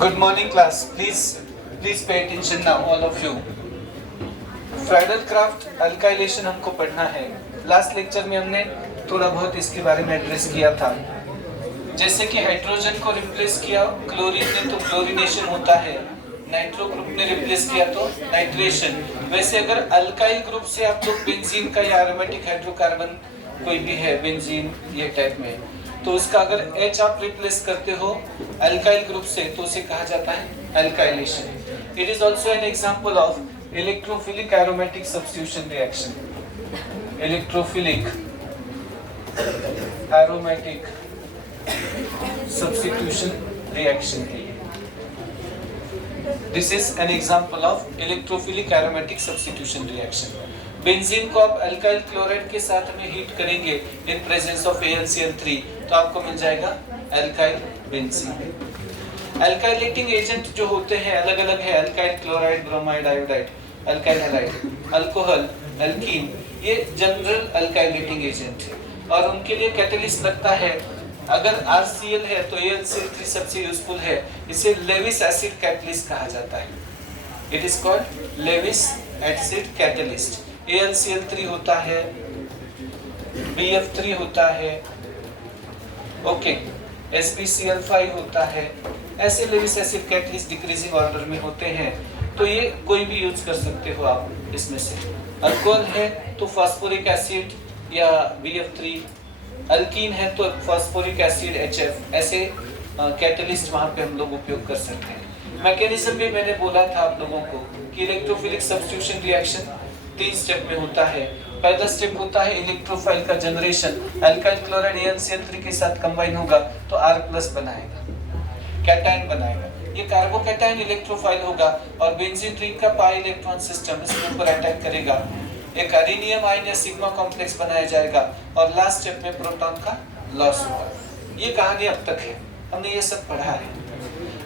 Good morning, class. Please pay attention now, all of you. Friedl-craft alkylation हमको पढ़ना है। Last lecture में हमने थोड़ा बहुत इसके बारे में एड्रेस किया था। जैसे कि हाइड्रोजन को रिप्लेस किया क्लोरीन ने तो क्लोरीनेशन होता है, नाइट्रो ग्रुप ने रिप्लेस किया तो नाइट्रेशन। वैसे अगर अल्काइल ग्रुप से आप लोग बेंजीन का या एरोमेटिक हाइड्रोकार्बन कोई भी है बेंजीन ये टाइप में, तो उसका अगर H आप रिप्लेस करते हो अल्काइल ग्रुप से तो उसे कहा जाता है alkylation. It is also an example of electrophilic aromatic substitution reaction. Electrophilic aromatic substitution reaction के लिए this is an example of electrophilic aromatic substitution reaction. Benzene को आप अल्काइल क्लोराइड के साथ में हीट करेंगे इन प्रेजेंस ऑफ AlCl3 तो आपको mill जाएगा अल्काइल बेंजीन। अल्काइलेटिंग एजेंट जो होते हैं अलग अलग है, alkyl chloride, bromide, iodide, alkyl halide, alcohol, alkene, ये जनरल अल्काइलेटिंग एजेंट है और उनके लिए कैटलिस्ट लगता है। अगर RCl है तो AlCl3 सबसे यूजफुल है, इसे लेविस एसिड कैटलिस्ट कहा जाता है। It is called Lewis acid catalyst. AlCl3 होता है, BF3 होता है, ओके, SbCl5 होता है। ऐसे Lewis acid catalyst decreasing order में होते हैं, तो ये कोई भी यूज कर सकते हो आप इसमें से। अल्कोहल है तो फास्फोरिक एसिड या BF3, अल्कीन है तो फास्फोरिक एसिड HF, ऐसे कैटलिस्ट वहाँ पे हम लोग उपयोग कर सकते हैं। मैकेनिज्म भी मैंने बोला था आप लोगों को कि इलेक्ट्रोफिलिक सब्स्टिट्यूशन रिएक्शन 3 स्टेप में होता है। पहला स्टेप होता है इलेक्ट्रोफाइल का जनरेशन। अल्काइल क्लोराइड AlCl3 के साथ कंबाइन होगा तो R+ बनाएगा, कैटायन बनाएगा। ये कार्बोकैटायन इलेक्ट्रोफाइल होगा और बेंजीन रिंग का पाई इलेक्ट्रॉन सिस्टम इसके ऊपर अटैक करेगा। एक अरेनियम आयन या सिग्मा कॉम्प्लेक्स बनाया जाएगा और लास्ट स्टेप में प्रोटॉन का लॉस होगा। ये कहानी अब तक है, हमने ये सब पढ़ा है।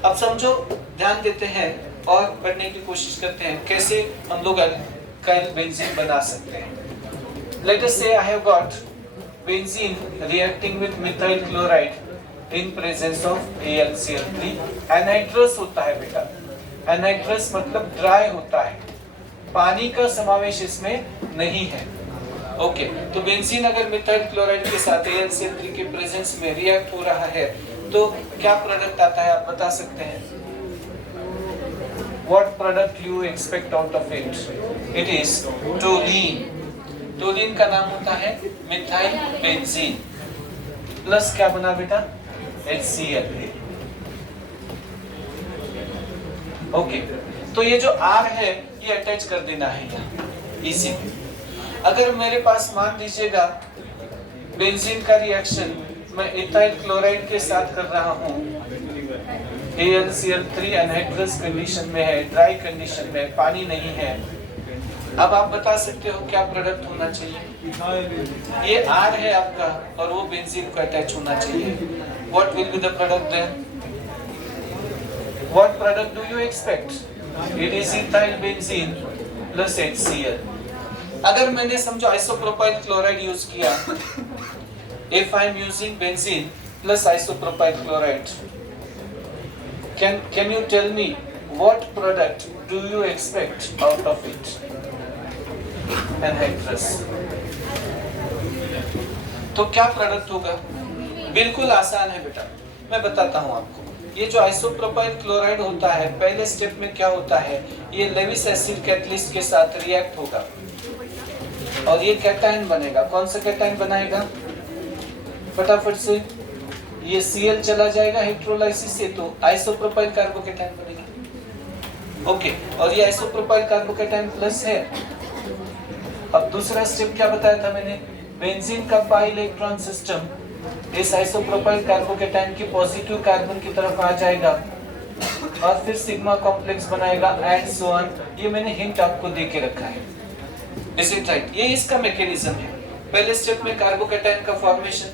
अब समझो, ध्यान देते हैं और पढ़ने की कोशिश करते हैं कैसे हम लोग अल्काइल बेंजीन बना सकते हैं। Let us say I have got benzene reacting with methyl chloride in presence of AlCl3। एनाइड्रस होता है बेटा, एनाइड्रस मतलब ड्राई होता है, पानी का समावेश इसमें नहीं है। ओके, तो बेंजीन अगर मिथाइल क्लोराइड के साथ AlCl3 के प्रेजेंस में रिएक्ट हो रहा है तो क्या प्रोडक्ट आता है आप बता सकते हैं? What product you expect out of it? It is toluene। Toluene का नाम होता है मिथाइल बेंजीन, प्लस क्या बना बेटा? HCl। ओके, तो ये जो R है ये अटैच कर देना है यहाँ इजी। अगर मेरे पास मान लीजिएगा बेंजीन का रिएक्शन मैं इथाइल क्लोराइड के साथ कर रहा हूँ, AlCl3 एनहाइड्रस कंडीशन में है, ड्राई कंडीशन में, पानी नहीं है। अब आप बता सकते हो क्या प्रोडक्ट होना चाहिए? ये R है आपका और वो बेंजीन को अटैच होना चाहिए। What will be the product then? What product do you expect? It is ethyl benzene plus HCl। अगर मैंने समझो आइसोप्रोपाइल क्लोराइड यूज किया, if I am using benzene plus isopropyl chloride, can you tell me what product do you expect out of it? Anhydrous. तो क्या product होगा? बिल्कुल आसान है बेटा, मैं बताता हूं आपको। ये जो आइसोप्रोपाइल क्लोराइड होता है पहले स्टेप में क्या होता है, ये लेविस एसिड कैटलिस्ट के साथ रिएक्ट होगा और ये कैटायन बनेगा। कौन सा कैटायन बनाएगा? फटाफट से, ये Cl चला जाएगा हाइड्रोलाइसिस से तो आइसोप्रोपाइल कार्बोकैटायन बनेगा। ओके, और ये आइसोप्रोपाइल कार्बोकैटायन प्लस है। अब दूसरा स्टेप क्या बताया था मैंने? बेंजीन का पाई इलेक्ट्रॉन सिस्टम इस आइसोप्रोपाइल कार्बोकैटायन के पॉजिटिव कार्बन की तरफ आ जाएगा और फिर सिग्मा कॉम्प्लेक्स बनाएगा एंड सो ऑन। ये मैंने हिंट आपको दे के रखा है, इज इट राइट? ये इसका मैकेनिज्म है। पहले स्टेप में कार्बोकैटायन का फॉर्मेशन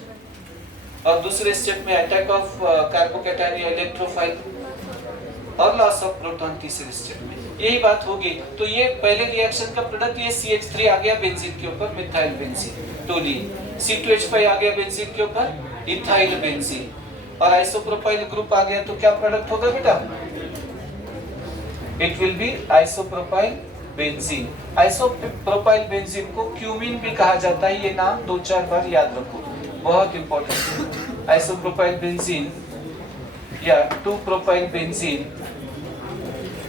और दूसरे स्टेप में अटैक ऑफ कार्बोकैटायन या इलेक्ट्रोफाइल और लॉस ऑफ प्रोटॉन तीसरे स्टेप में। यही बात होगी। तो ये पहले रिएक्शन का प्रोडक्ट ये CH3 आ गया बेंजीन के ऊपर, मिथाइल बेंजीन, टोलीन। C2H5 आ गया बेंजीन के ऊपर, इथाइल बेंजीन। और आइसोप्रोपाइल ग्रुप आ गया तो क्या प्रोडक्ट होगा बेटा? It will be isopropyl benzene. Isopropyl benzene को क्यूमीन भी कहा जाता है, ये नाम 2-4 बार याद रखो, बहुत इंपॉर्टेंट है। आइसोप्रोपाइल बेंजीन या 2-प्रोपाइल बेंजीन,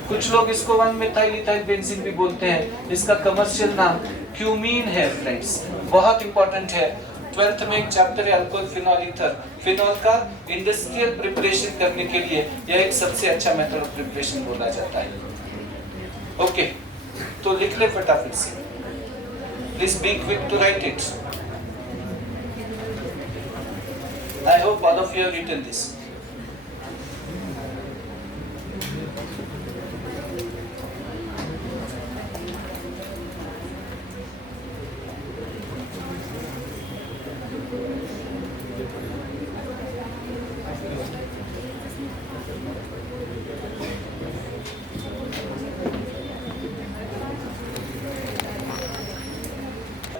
कुछ लोग इसको 1-मेथाइल इथाइल बेंजीन भी बोलते हैं, इसका कमर्शियल नाम क्यूमीन है फ्रेंड्स, बहुत इंपॉर्टेंट है। 12th में एक चैप्टर है अल्कोहल फिनॉल ईथर। फिनॉल का इंडस्ट्रियल प्रिपरेशन करने के लिए यह एक सबसे अच्छा मेथड ऑफ प्रिपरेशन बोला जाता है। ओके, तो लिख ले फटाफट से, please be quick to write it. I hope all of you have written this.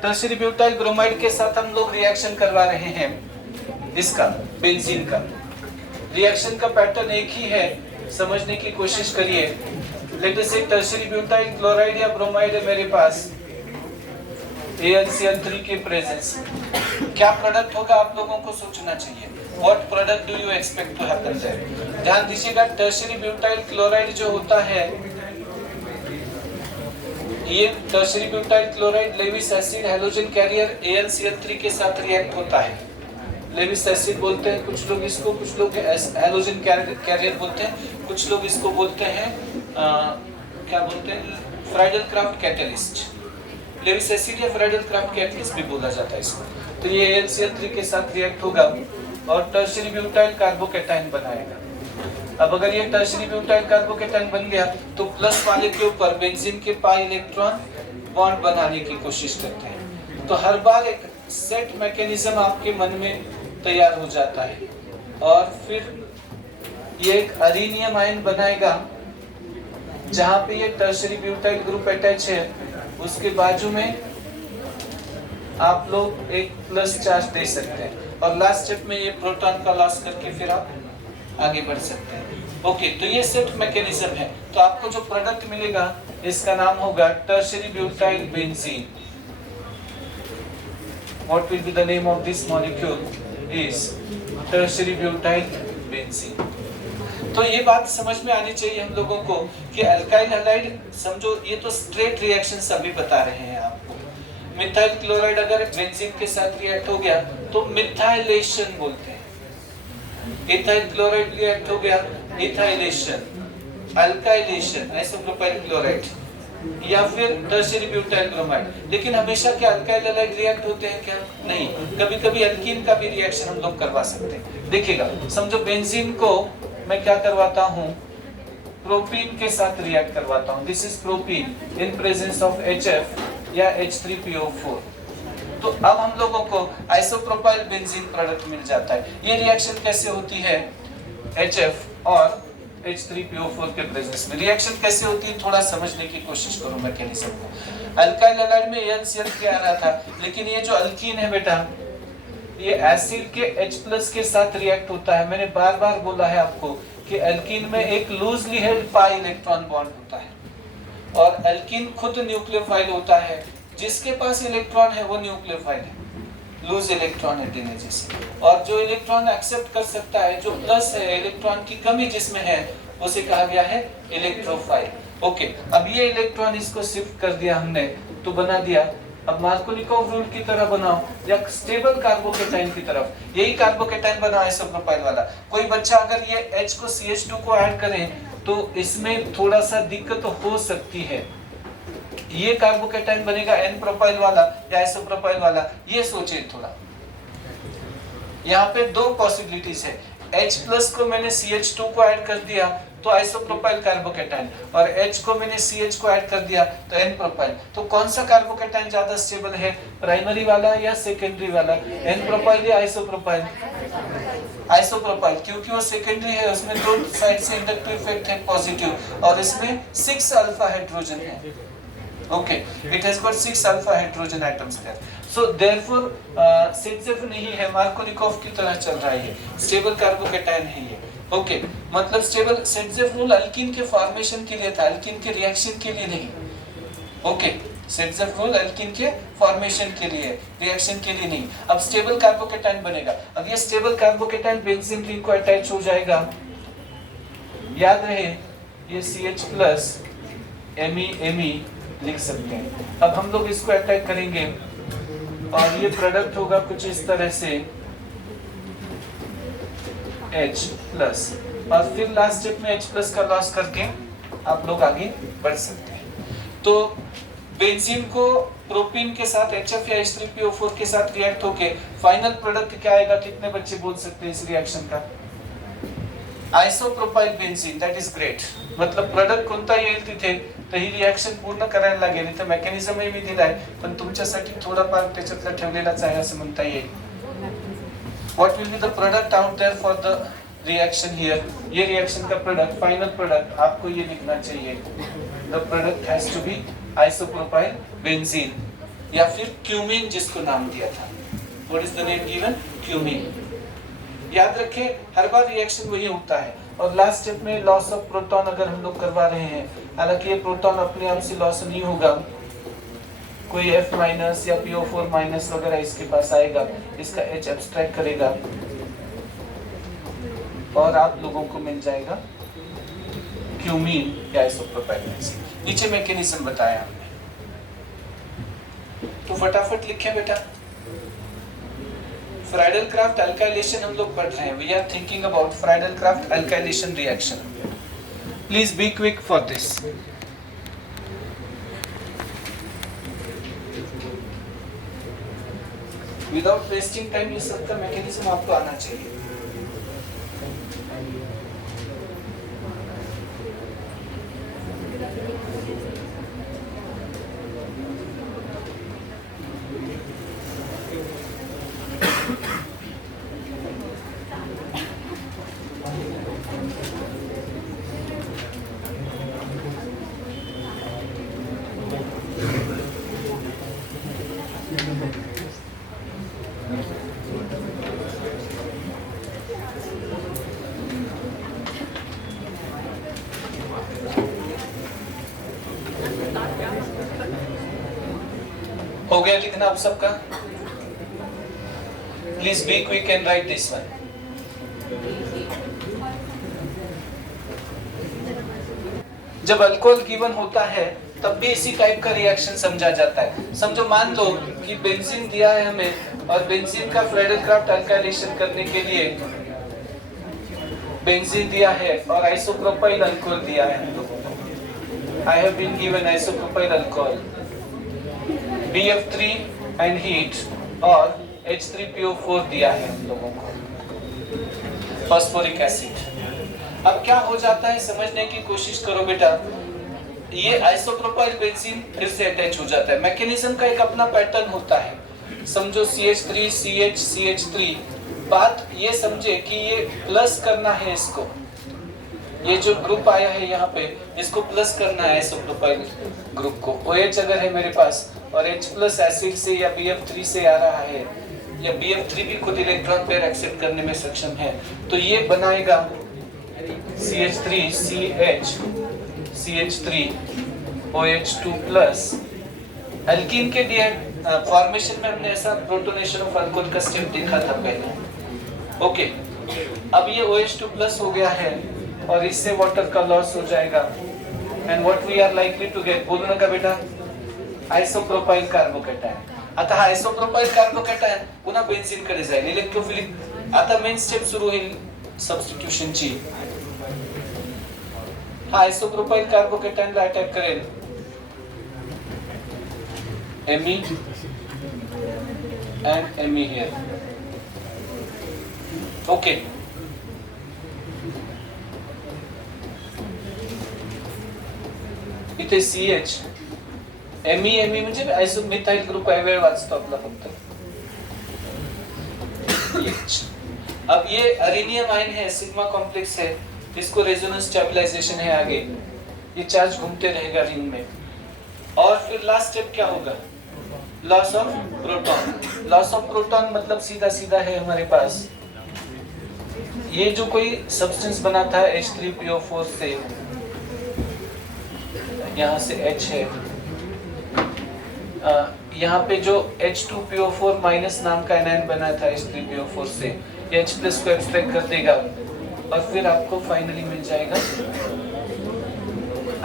Tertiary butyl bromide के साथ हम लोग रिएक्शन करवा रहे हैं, इसका बेंजीन का। रिएक्शन का पैटर्न एक ही है, समझने की कोशिश करिए। Let us say tertiary butyl chloride या ब्रोमाइड है मेरे पास, AlCl3 के प्रेजेंस, क्या प्रोडक्ट होगा आप लोगों को सोचना चाहिए। What product do you expect to happen there. ध्यान दीजिएगा, टर्शियरी ब्यूटाइल क्लोराइड जो होता है, ये tertiary butyl chloride Lewis acid halogen carrier AlCl3 के साथ रिएक्ट होता है। लेविस एसिड बोलते हैं कुछ लोग इसको, कुछ लोग हैलोजन कैरियर बोलते हैं, कुछ लोग इसको बोलते हैं क्या बोलते हैं, Friedel Crafts catalyst. Lewis acid या फ्राइडल क्राफ्ट कैटलिस्ट भी बोला जाता है इसको। तो ये AlCl3 के साथ रिएक्ट होगा और टर्शियरी ब्यूटाइल कार्बोकैटायन बनाएगा। अब अगर ये टर्शियरी ब्यूटाइल कार्बोकैटायन बन गया तो प्लस वाले के ऊपर बेंजीन के पाई इलेक्ट्रॉन बॉन्ड बनाने की कोशिश करते हैं। तो हर बार एक सेट मैकेनिज्म आपके मन में तैयार हो जाता है और फिर ये एक अरीनियम आयन बनाएगा जहां पे ये टर्शियरी ब्यूटाइल ग्रुप अटैच है, उसके बाजू में आप लोग एक प्लस चार्ज दे सकते हैं और लास्ट स्टेप में ये प्रोटॉन का लॉस करके फिर आप आगे बढ़ सकते हैं। ओके, तो ये सेट मैकेनिज्म है। तो आपको जो प्रोडक्ट मिलेगा इसका नाम होगा tertiary butyl benzene. What will be the name of this molecule is tertiary butyl benzene. तो ये बात समझ में आनी चाहिए हम लोगों को कि अल्काइल हैलाइड, समझो ये तो स्ट्रेट रिएक्शन सभी बता रहे हैं आपको। मिथाइल क्लोराइड अगर बेंजीन के साथ रिएक्ट हो गया तो मिथाइलेशन बोलते हैं। इथाइल क्लोराइड रिएक्ट हो गया, इथाइलेशन, अल्काइलेशन, आइसोप्रोपाइल क्लोराइड या फिर टर्शियरी ब्यूटाइल ब्रोमाइड। लेकिन हमेशा क्या अल्काइल हैलाइड रिएक्ट होते हैं क्या? नहीं, कभी-कभी अल्कीन का भी रिएक्शन हम लोग करवा सकते हैं। देखिएगा, समझो बेंजीन को मैं क्या करवाता हूं, प्रोपीन के साथ रिएक्ट करवाता हूं। This is propene in presence of HF या H3PO4। तो अब हम लोगों को आइसोप्रोपाइल बेंजीन प्रोडक्ट मिल जाता है। ये रिएक्शन कैसे होती है HF और H3PO4 के प्रेजेंस में? रिएक्शन कैसे होती है थोड़ा समझने की कोशिश करो मैकेनिज्म को। अल्काइल हैलाइड में AlCl3 आ रहा था, लेकिन ये जो अल्कीन है बेटा, ये एसिड के H+ के साथ रिएक्ट होता है। मैंने बार-बार बोला है आपको कि अल्कीन में एक loosely held pi electron bond होता है और अल्कीन खुद न्यूक्लियोफाइल होता है। जिसके पास इलेक्ट्रॉन है वो न्यूक्लियोफाइल है, लूज इलेक्ट्रॉन है देने जैसे, और जो इलेक्ट्रॉन एक्सेप्ट कर सकता है, जो प्लस है, इलेक्ट्रॉन की कमी जिसमें है, उसे कहा गया है इलेक्ट्रोफाइल। ओके, अब ये इलेक्ट्रॉन इसको शिफ्ट कर दिया हमने, तो बना दिया। अब मार्कोनिकोव रूल की तरह बनाओ या स्टेबल कार्बोकैटायन की तरफ। यही कार्बोकैटायन बना आइसोप्रोपाइल वाला। कोई बच्चा अगर ये H को CH2 को ऐड करे तो इसमें थोड़ा सा दिक्कत हो सकती है। ये कार्बोकैटायन बनेगा N प्रोपाइल वाला या आइसोप्रोपाइल वाला, ये सोचिए थोड़ा। यहाँ पे दो पॉसिबिलिटीज है। H+ को मैंने CH2 को ऐड कर दिया तो आइसोप्रोपाइल कार्बोकैटायन, और H को मैंने CH को ऐड कर दिया तो N प्रोपाइल। तो कौन सा कार्बोकैटायन ज्यादा स्टेबल है, प्राइमरी वाला या सेकेंडरी वाला? N प्रोपाइल या आइसोप्रोपाइल? आइसोप्रोपाइल, क्योंकि वो सेकेंडरी है, उसमें दो साइड से इंडक्टिव इफेक्ट है पॉजिटिव, और इसमें 6 अल्फा हाइड्रोजन है। Okay, it has got 6 alpha hydrogen atoms there. So therefore, Sitzef नहीं है, मार्कोनिकोव की तरह चल रहा है ये, स्टेबल कार्बोकैटायन है ये। ओके, मतलब स्टेबल सेटजेफ रूल अल्कीन के फॉर्मेशन के लिए था, अल्कीन के रिएक्शन के लिए नहीं। ओके, सेटजेफ रूल अल्कीन के फॉर्मेशन के लिए, रिएक्शन के लिए नहीं। अब स्टेबल कार्बोकेटाइन बनेगा। अब ये स्टेबल कार्बोकेटाइन बेंजीन रिंग को अटैच हो जाएगा। याद रहे ये CH+ Me लिख सकते हैं। अब हम लोग इसको अटैक करेंगे और ये प्रोडक्ट होगा कुछ इस तरह से H+, और फिर लास्ट स्टेप में H+ का लॉस करके आप लोग आगे बढ़ सकते हैं। तो बेंजीन को प्रोपीन के साथ HF या H3PO4 के साथ रिएक्ट होके फाइनल प्रोडक्ट क्या आएगा? कितने बच्चे बोल सकते हैं इस रिएक्शन का? Isopropyl benzene, that is great. मतलब प्रोडक्ट कोणताही येईल तिथे तर ही रिएक्शन पूर्ण करायला लागेल. इथे मेकॅनिझमही मी दिलाय पण तुमच्यासाठी थोडा पार्ट त्याच्यातला ठेवलेलाच आहे असं म्हणता येईल. What will be the product out there for the reaction here? ये रिएक्शन का प्रोडक्ट, फाइनल प्रोडक्ट आपको ये लिखना चाहिए. The product has to be isopropyl benzene या फिर क्यूमीन जिसको नाम दिया था. What is the name given? Cumene. याद रखें हर बार रिएक्शन वही होता है. और लास्ट स्टेप में लॉस ऑफ प्रोटॉन अगर हम लोग करवा रहे हैं, हालांकि ये प्रोटॉन अपने आप से लॉस नहीं होगा, कोई F- या PO4- वगैरह इसके पास आएगा, इसका H एब्स्ट्रैक्ट करेगा और आप लोगों को मिल जाएगा क्यूमीन या आइसोप्रोपाइल बेंजीन. नीचे मैकेनिज्म बताया हमने, तो फटाफट लिखें बेटा. फ्राइडल-क्राफ्ट अल्काइलेशन हम लोग पढ़ रहे हैं. We are thinking about Friedel Crafts alkylation reaction. Please be quick for this. Without wasting time ये सबका मैकेनिज्म आपको आना चाहिए. हो गया लिखना आप सबका? Please be quick end right this one. जब अल्कोहल गिवन होता है तब भी इसी टाइप का रिएक्शन समझा जाता है. समझो मान लो कि बेंजीन दिया है हमें और बेंजीन का फ्राइडल-क्राफ्ट अल्काइलेशन करने के लिए बेंजीन दिया है और आइसोप्रोपाइल अल्कोहल दिया है हम लोगों को. I have been given isopropyl alcohol, BF3 and heat और H3PO4 दिया है हम लोगों को, फास्फोरिक एसिड. अब क्या हो जाता है समझने की कोशिश करो बेटा. ये आइसोप्रोपाइल बेंजीन फिर से अटैच हो जाता है. मैकेनिज्म का एक अपना पैटर्न होता है. समझो CH3 CH CH3. बात ये समझे कि ये प्लस करना है इसको, ये जो ग्रुप आया है यहाँ पे इसको प्लस करना है आइसोप्रोपाइल ग्रुप को. OH अगर है मेरे पास और H+ एसिड से या BF3 से आ रहा है या BF3 भी खुद इलेक्ट्रॉन पेयर एक्सेप्ट करने में सक्षम है, तो ये बनाएगा CH3 CH CH3 OH2+. Alkyne के फॉर्मेशन में हमने ऐसा प्रोटोनेशन ऑफ अल्कोहल का स्टेप देखा था पहले. ओके, अब ये OH2+ हो गया है और इससे वाटर का लॉस हो जाएगा. And what we are likely to get, बोलना का बेटा, आइसोप्रोपाइल कार्बोकॅटायन. आता हा आइसोप्रोपाइल कार्बोकॅटायन पुन्हा बेंझीन कडे जाईल. इलेक्ट्रोफिलिक. आता मेन स्टेप सुरू होईल सबस्टिट्यूशनची. हा आइसोप्रोपाइल कार्बोकॅटायनला अटॅक करेल. Me and Me here. Okay. इथे CH Me म्हणजे आयसोमिथाइल ग्रुप आहे. वेळ वाचतो आपला फक्त. अब ये अरेनियम आयन है, सिग्मा कॉम्प्लेक्स है, इसको रेजोनेंस स्टेबलाइजेशन है. आगे ये चार्ज घूमते रहेगा रिंग में. और फिर लास्ट स्टेप क्या होगा? Loss of proton. Loss of proton मतलब सीधा सीधा है हमारे पास ये जो कोई सब्सटेंस बना था H3PO4 से, यहाँ से H है, यहाँ पे जो H2PO4 माइनस नाम का एनायन बना था H3PO4 से, ये H प्लस को एक्सट्रैक्ट कर देगा और फिर आपको फाइनली मिल जाएगा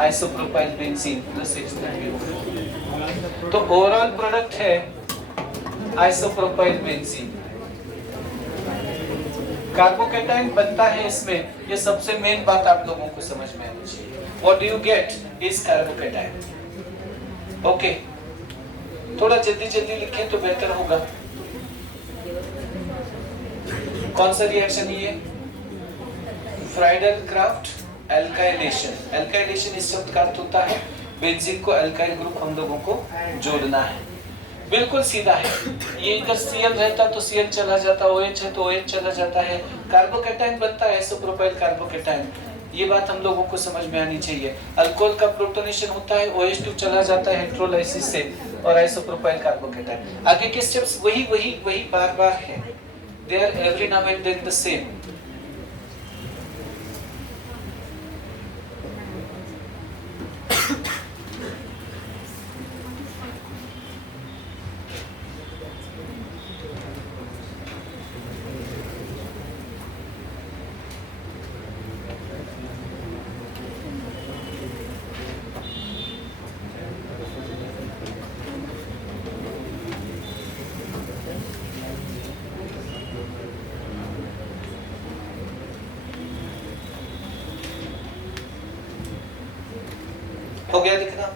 आइसोप्रोपाइल बेंजीन प्लस H3PO4। तो ओवरऑल प्रोडक्ट है आइसोप्रोपाइल बेंजीन। कार्बोकैटायन बनता है इसमें, ये सबसे मेन बात आप लोगों को समझ में आनी चाहिए। What do you get is carbocation. Okay, थोड़ा जल्दी जल्दी लिखें तो बेहतर होगा। कौन सा रिएक्शन है ये? Friedl craft alkylation. एल्काइलेशन इस शब्द का अर्थ होता है बेंजीन को एल्काइल ग्रुप हम लोगों को जोड़ना है। बिल्कुल सीधा है। ये इधर Cl रहता तो Cl चला जाता, OH है तो OH चला जाता है। कार्बोकैटायन बनता है आइसोप्रोपाइल कार्बोकैटायन। ये बात हम लोगों को समझ में आनी चाहिए। अल्कोहल का प्रोटोनेशन होता है, OH2 चला जाता है हेटेरोलाइसिस से और आइसोप्रोपाइल कार्बोकैटायन। आगे के स्टेप्स वही बार-बार है। They are every now and then the same. हो गया दिखना?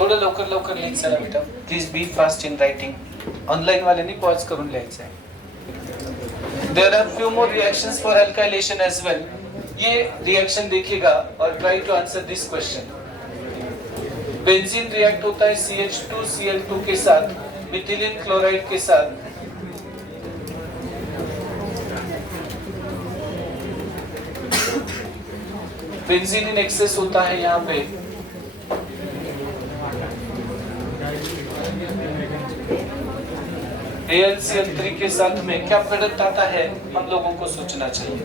थोडं लवकर लवकर लिहित चला बेटा, please be fast in writing. Online वाल्यांनी पॉज करून लिहायचं आहे। There are few more reactions for alkylation as well. ये रिएक्शन देखिएगा और try to answer this question. Benzene react होता है CH2Cl2 के साथ, मिथिलीन क्लोराइड के साथ। बेंजीन इन एक्सेस होता है यहाँ पे। AlCl3 के साथ में क्या प्रोडक्ट आता है हम लोगों को सोचना चाहिए।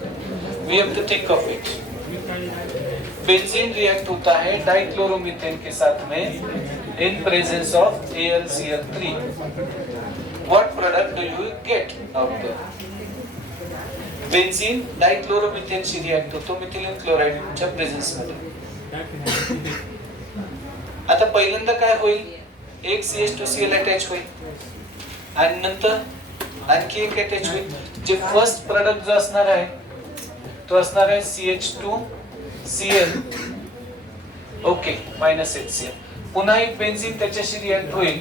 We have to think of it। Benzene react होता है डाइक्लोरोमीथेन के साथ में in presence of AlCl3। What product do you get out there? Benzene डायक्लोरोमिथेनशी रिएक्ट होतो मिथिलीन क्लोराइडच्या प्रेझेन्स मध्ये। आता पहिल्यांदा काय होईल, एक CH2Cl अटॅच होईल आणि नंतर आणखी एक अटॅच होईल। जे फर्स्ट प्रोडक्ट जो असणार आहे तो असणार आहे CH2Cl ओके मायनस HCl। पुन्हा एक बेंजीन त्याच्याशी रिएक्ट होईल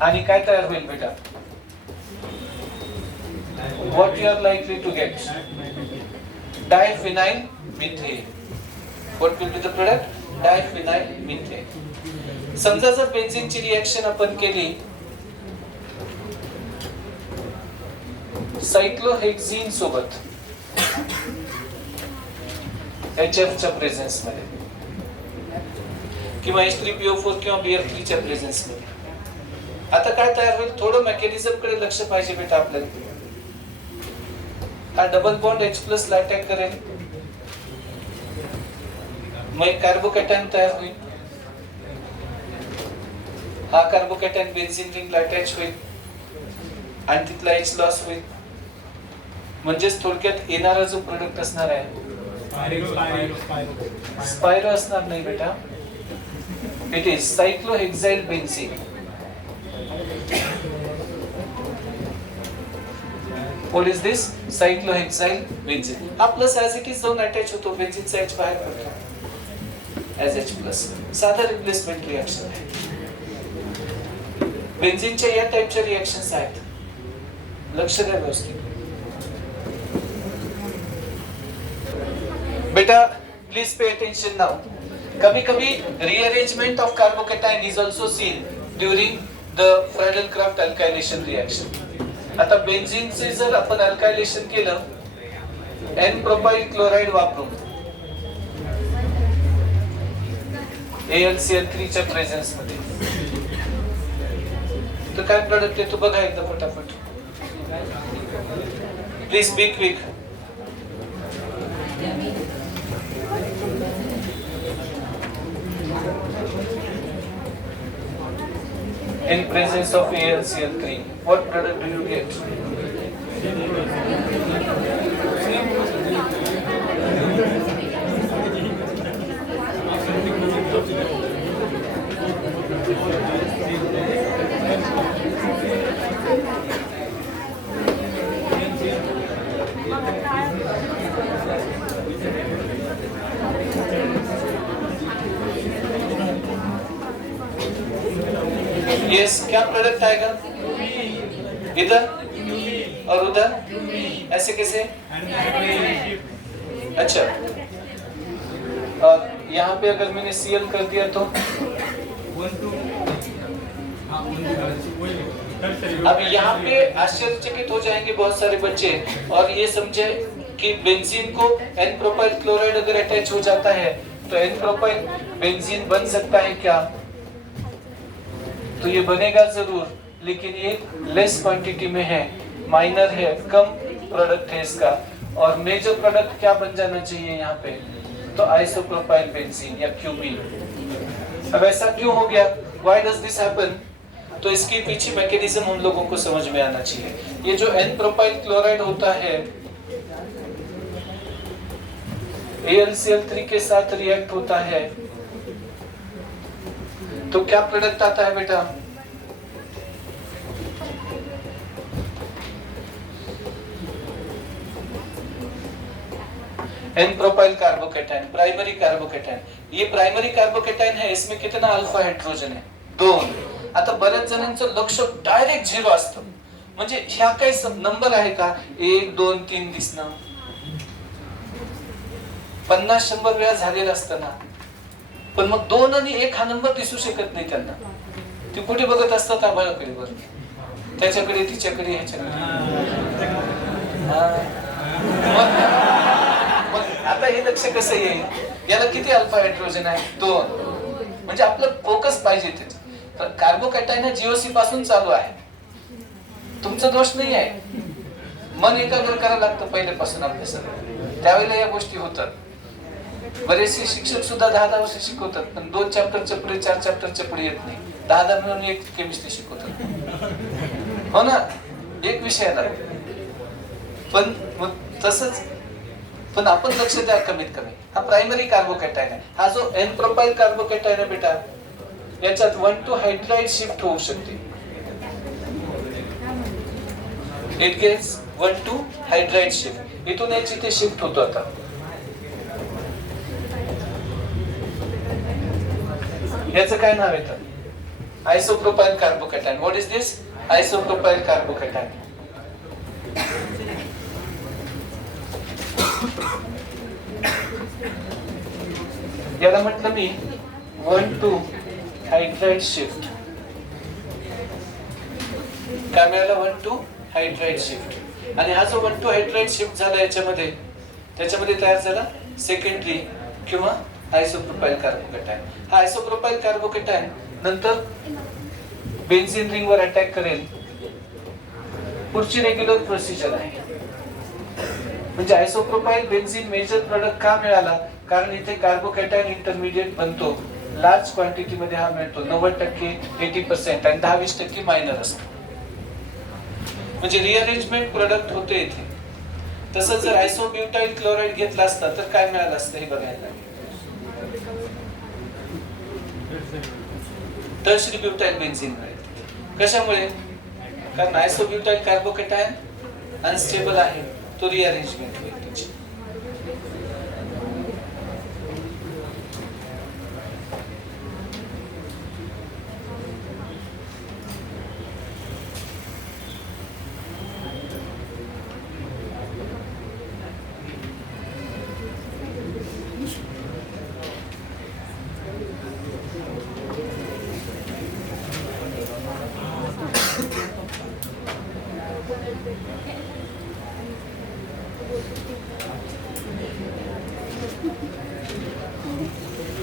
आणि काय तयार होईल बेटा? What you are likely to get? Diphenyl methane. What will be the product? Diphenyl methane. समजा जर बेंझिनची रिएक्शन आपण केली सायक्लोहेक्झीन सोबत HF च्या प्रेझेन्स मध्ये किंवा H3PO4 किंवा BF3 च्या प्रेझेन्स मध्ये, आता काय तयार होईल? थोडं मेकॅनिझम कडे लक्ष पाहिजे बेटा आपल्याला। हा डबल बॉन्ड H प्लस ला अटॅक करेल, मग कार्बोकॅटायन तयार होईल। हा कार्बोकॅटायन बेंझीन रिंगला अटॅच होईल आणि तिथला H लॉस होईल। म्हणजेच थोडक्यात येणारा जो प्रोडक्ट असणार आहे स्पायरो असणार नाही बेटा, it is cyclohexyl benzene. What is this? Cyclohexyl benzene. हा प्लस as it is जाऊन अटॅच होतो, बेंझीनचा H बाहेर पडतो as H प्लस। साधा रिप्लेसमेंट रिएक्शन आहे। बेंझीनच्या या टाइपच्या रिएक्शन्स आहेत, लक्ष द्या व्यवस्थित बेटा। Please pay attention now. Kabhi Kabhi rearrangement of carbocation is also seen during the Friedl craft alkylation reaction. आता बेंझीनचे जर आपण अल्काइलेशन केलं N प्रोपाइल क्लोराइड वापरून AlCl3 च्या प्रेझेन्स मध्ये, तर काय प्रोडक्ट येतो बघा एकदा फटाफट। Please be quick. In presence of AlCl3, what product do you get? Yes, क्या प्रोडक्ट आएगा? इधर और उधर ऐसे कैसे? अच्छा, और यहाँ पे अगर मैंने Cl कर दिया तो अब यहाँ पे आश्चर्यचकित हो जाएंगे बहुत सारे बच्चे और ये समझे कि बेंजीन को एन प्रोपाइल क्लोराइड अगर अटैच हो जाता है तो एन प्रोपाइल बेंजीन बन सकता है क्या? तो ये बनेगा जरूर, लेकिन ये लेस क्वांटिटी में है, माइनर है, कम प्रोडक्ट है इसका। और मेजर प्रोडक्ट क्या बन जाना चाहिए यहाँ पे? तो आइसोप्रोपाइल बेंजीन या क्यूबीन। अब ऐसा क्यों हो गया? व्हाई डज दिस हैपन? तो इसके पीछे मैकेनिज्म हम लोगों को समझ में आना चाहिए। ये जो एन प्रोपाइल क्लोराइड होता है AlCl3 के साथ रिएक्ट होता है तो क्या प्रोडक्ट आता है बेटा? N propyl carbocation, primary carbocation. ये प्राइमरी कार्बोकेटाइन है, इसमें कितना अल्फा हायड्रोजन आहे? 2। आता बऱ्याच जणांचं लक्ष डायरेक्ट 0 असतं, म्हणजे ह्या काही नंबर आहे का 1 2 3 दिसणं? 50-100 वेळा झालेलं असतं ना, पण मग 2 आणि 1 हा नंबर दिसू शकत नाही त्यांना। ते कुठे बघत असतात? आभाळाकडे वर, त्याच्याकडे, तिच्याकडे, ह्याच्याकडे। मग आता हे लक्ष कसं येईल? याला किती अल्फा हायड्रोजन आहे? 2। म्हणजे आपलं फोकस पाहिजे त्याच्यात। तर कार्बोकॅटायन हा जीओसी पासून चालू आहे, तुमचा दोष नाही आहे। मन एकाग्र करायला लागतं पहिल्यापासून अभ्यासाला, त्यावेळेला या गोष्टी होतात। बरेचसे शिक्षक सुद्धा 10-10 वर्ष शिकवतात, पण 2 चॅप्टरच्या पुढे 4 चॅप्टरच्या पुढे येत नाही। 10 मिळून एक केमिस्ट्री शिकवतात, हो ना, एक विषयाला। पण मग तसंच, पण आपण लक्ष द्या कमीत कमी। हा प्रायमरी कार्बोकॅटायन आहे। हा जो एन प्रोपाइल कार्बोकॅटायन आहे बेटा, याच्यात 1,2 हायड्राइड शिफ्ट होऊ शकते। इट गेट्स 1,2 हायड्राइड शिफ्ट, इथून याची ते शिफ्ट होतो। आता याचं काय नाव येतं? Isopropyl carbocation. What is this? Isopropyl carbocation. याला म्हटलं मी 1,2 हायड्राइड शिफ्ट। काय मिळालं? 1,2 हायड्राइड शिफ्ट। आणि हा जो 1,2 हायड्राइड शिफ्ट झाला याच्यामध्ये, त्याच्यामध्ये तयार झाला सेकंडरी किंवा आयसोप्रोपाइल कार्बोकॅटायन। हा आयसोप्रोपाइल कार्बोकॅटायन नंतर बेन्झीन रिंग वर अटॅक करेल। पुढची रेग्युलर प्रोसिजर आहे, म्हणजे आयसोप्रोपाइल बेन्झीन मेजर प्रोडक्ट का मिळाला? कारण इथे कार्बोकॅटायन इंटरमिडिएट बनतो, लार्ज क्वांटिटी मध्ये हा मिळतो, 90% 80% आणि 10-20% मायनर असतो, म्हणजे रिअरेंजमेंट प्रोडक्ट होते इथे। तसंच जर आयसोब्युटाइल क्लोराइड घेतला असता तर काय मिळालं असतं हे बघायला। टर्शरी ब्युटाइल बेन्झीन मिळेल। कशामुळे? कारण आयसोब्युटाइल कार्बोकॅटायन अनस्टेबल आहे, तो रिअरेंजमेंट होईल त्याची।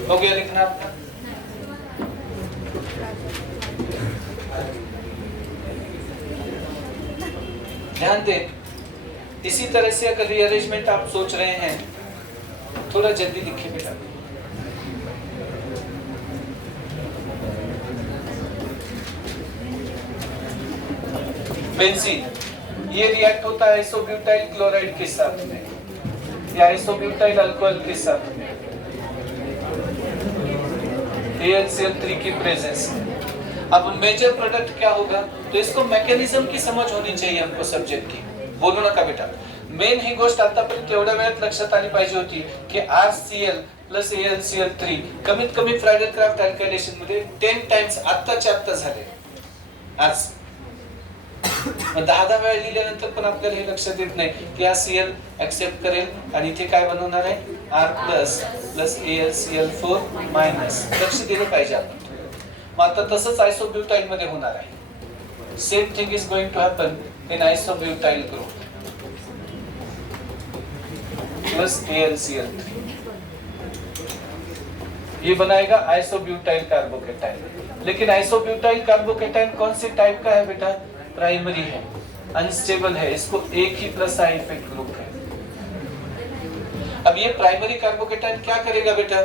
हो गया लिखना आपका? ध्यान दे, इसी तरह से अगर रीअरेंजमेंट आप सोच रहे हैं, थोड़ा जल्दी लिखिए बेटा। बेंजीन ये रिएक्ट होता है आइसोब्यूटाइल क्लोराइड के साथ में या आइसोब्यूटाइल अल्कोहल के साथ में AlCl3 की प्रेजेंस में। अब मेजर प्रोडक्ट क्या होगा, तो इसको मैकेनिज्म की समझ होनी चाहिए हमको सब्जेक्ट की, बोलू नका बेटा। मेन ही गोष्ट आतापर्यंत एवढ्या वेळात लक्षात आली पाहिजे होती की RCl प्लस AlCl3 कमीत कमी फ्रायडल क्राफ्ट अल्कायलेशन मध्ये 10 टाइम्स आत्ताच्या आत्ता झाले आज। 10 वेळा लिहिल्यानंतर पण आपल्याला हे लक्षात येत नाही की हा Cl ऍक्सेप्ट करेल आणि इथे काय बनवणार आहे R plus plus AlCl4 minus. लक्ष दिलं पाहिजे आपण। मग आता तसंच आयसोब्यूटाइल मध्ये होणार आहे। Same thing is going to happen in isobutyl group plus AlCl3, ये बनाएगा आइसोब्यूटाइल कार्बोकेटाइन। लेकिन आइसोब्यूटाइल कार्बोकेटाइन कौन सी टाइप का है बेटा, प्राइमरी है, अनस्टेबल है, इसको एक ही प्लस आई इफेक्ट ग्रुप है। अब ये प्राइमरी कार्बोकेटाइन क्या करेगा बेटा,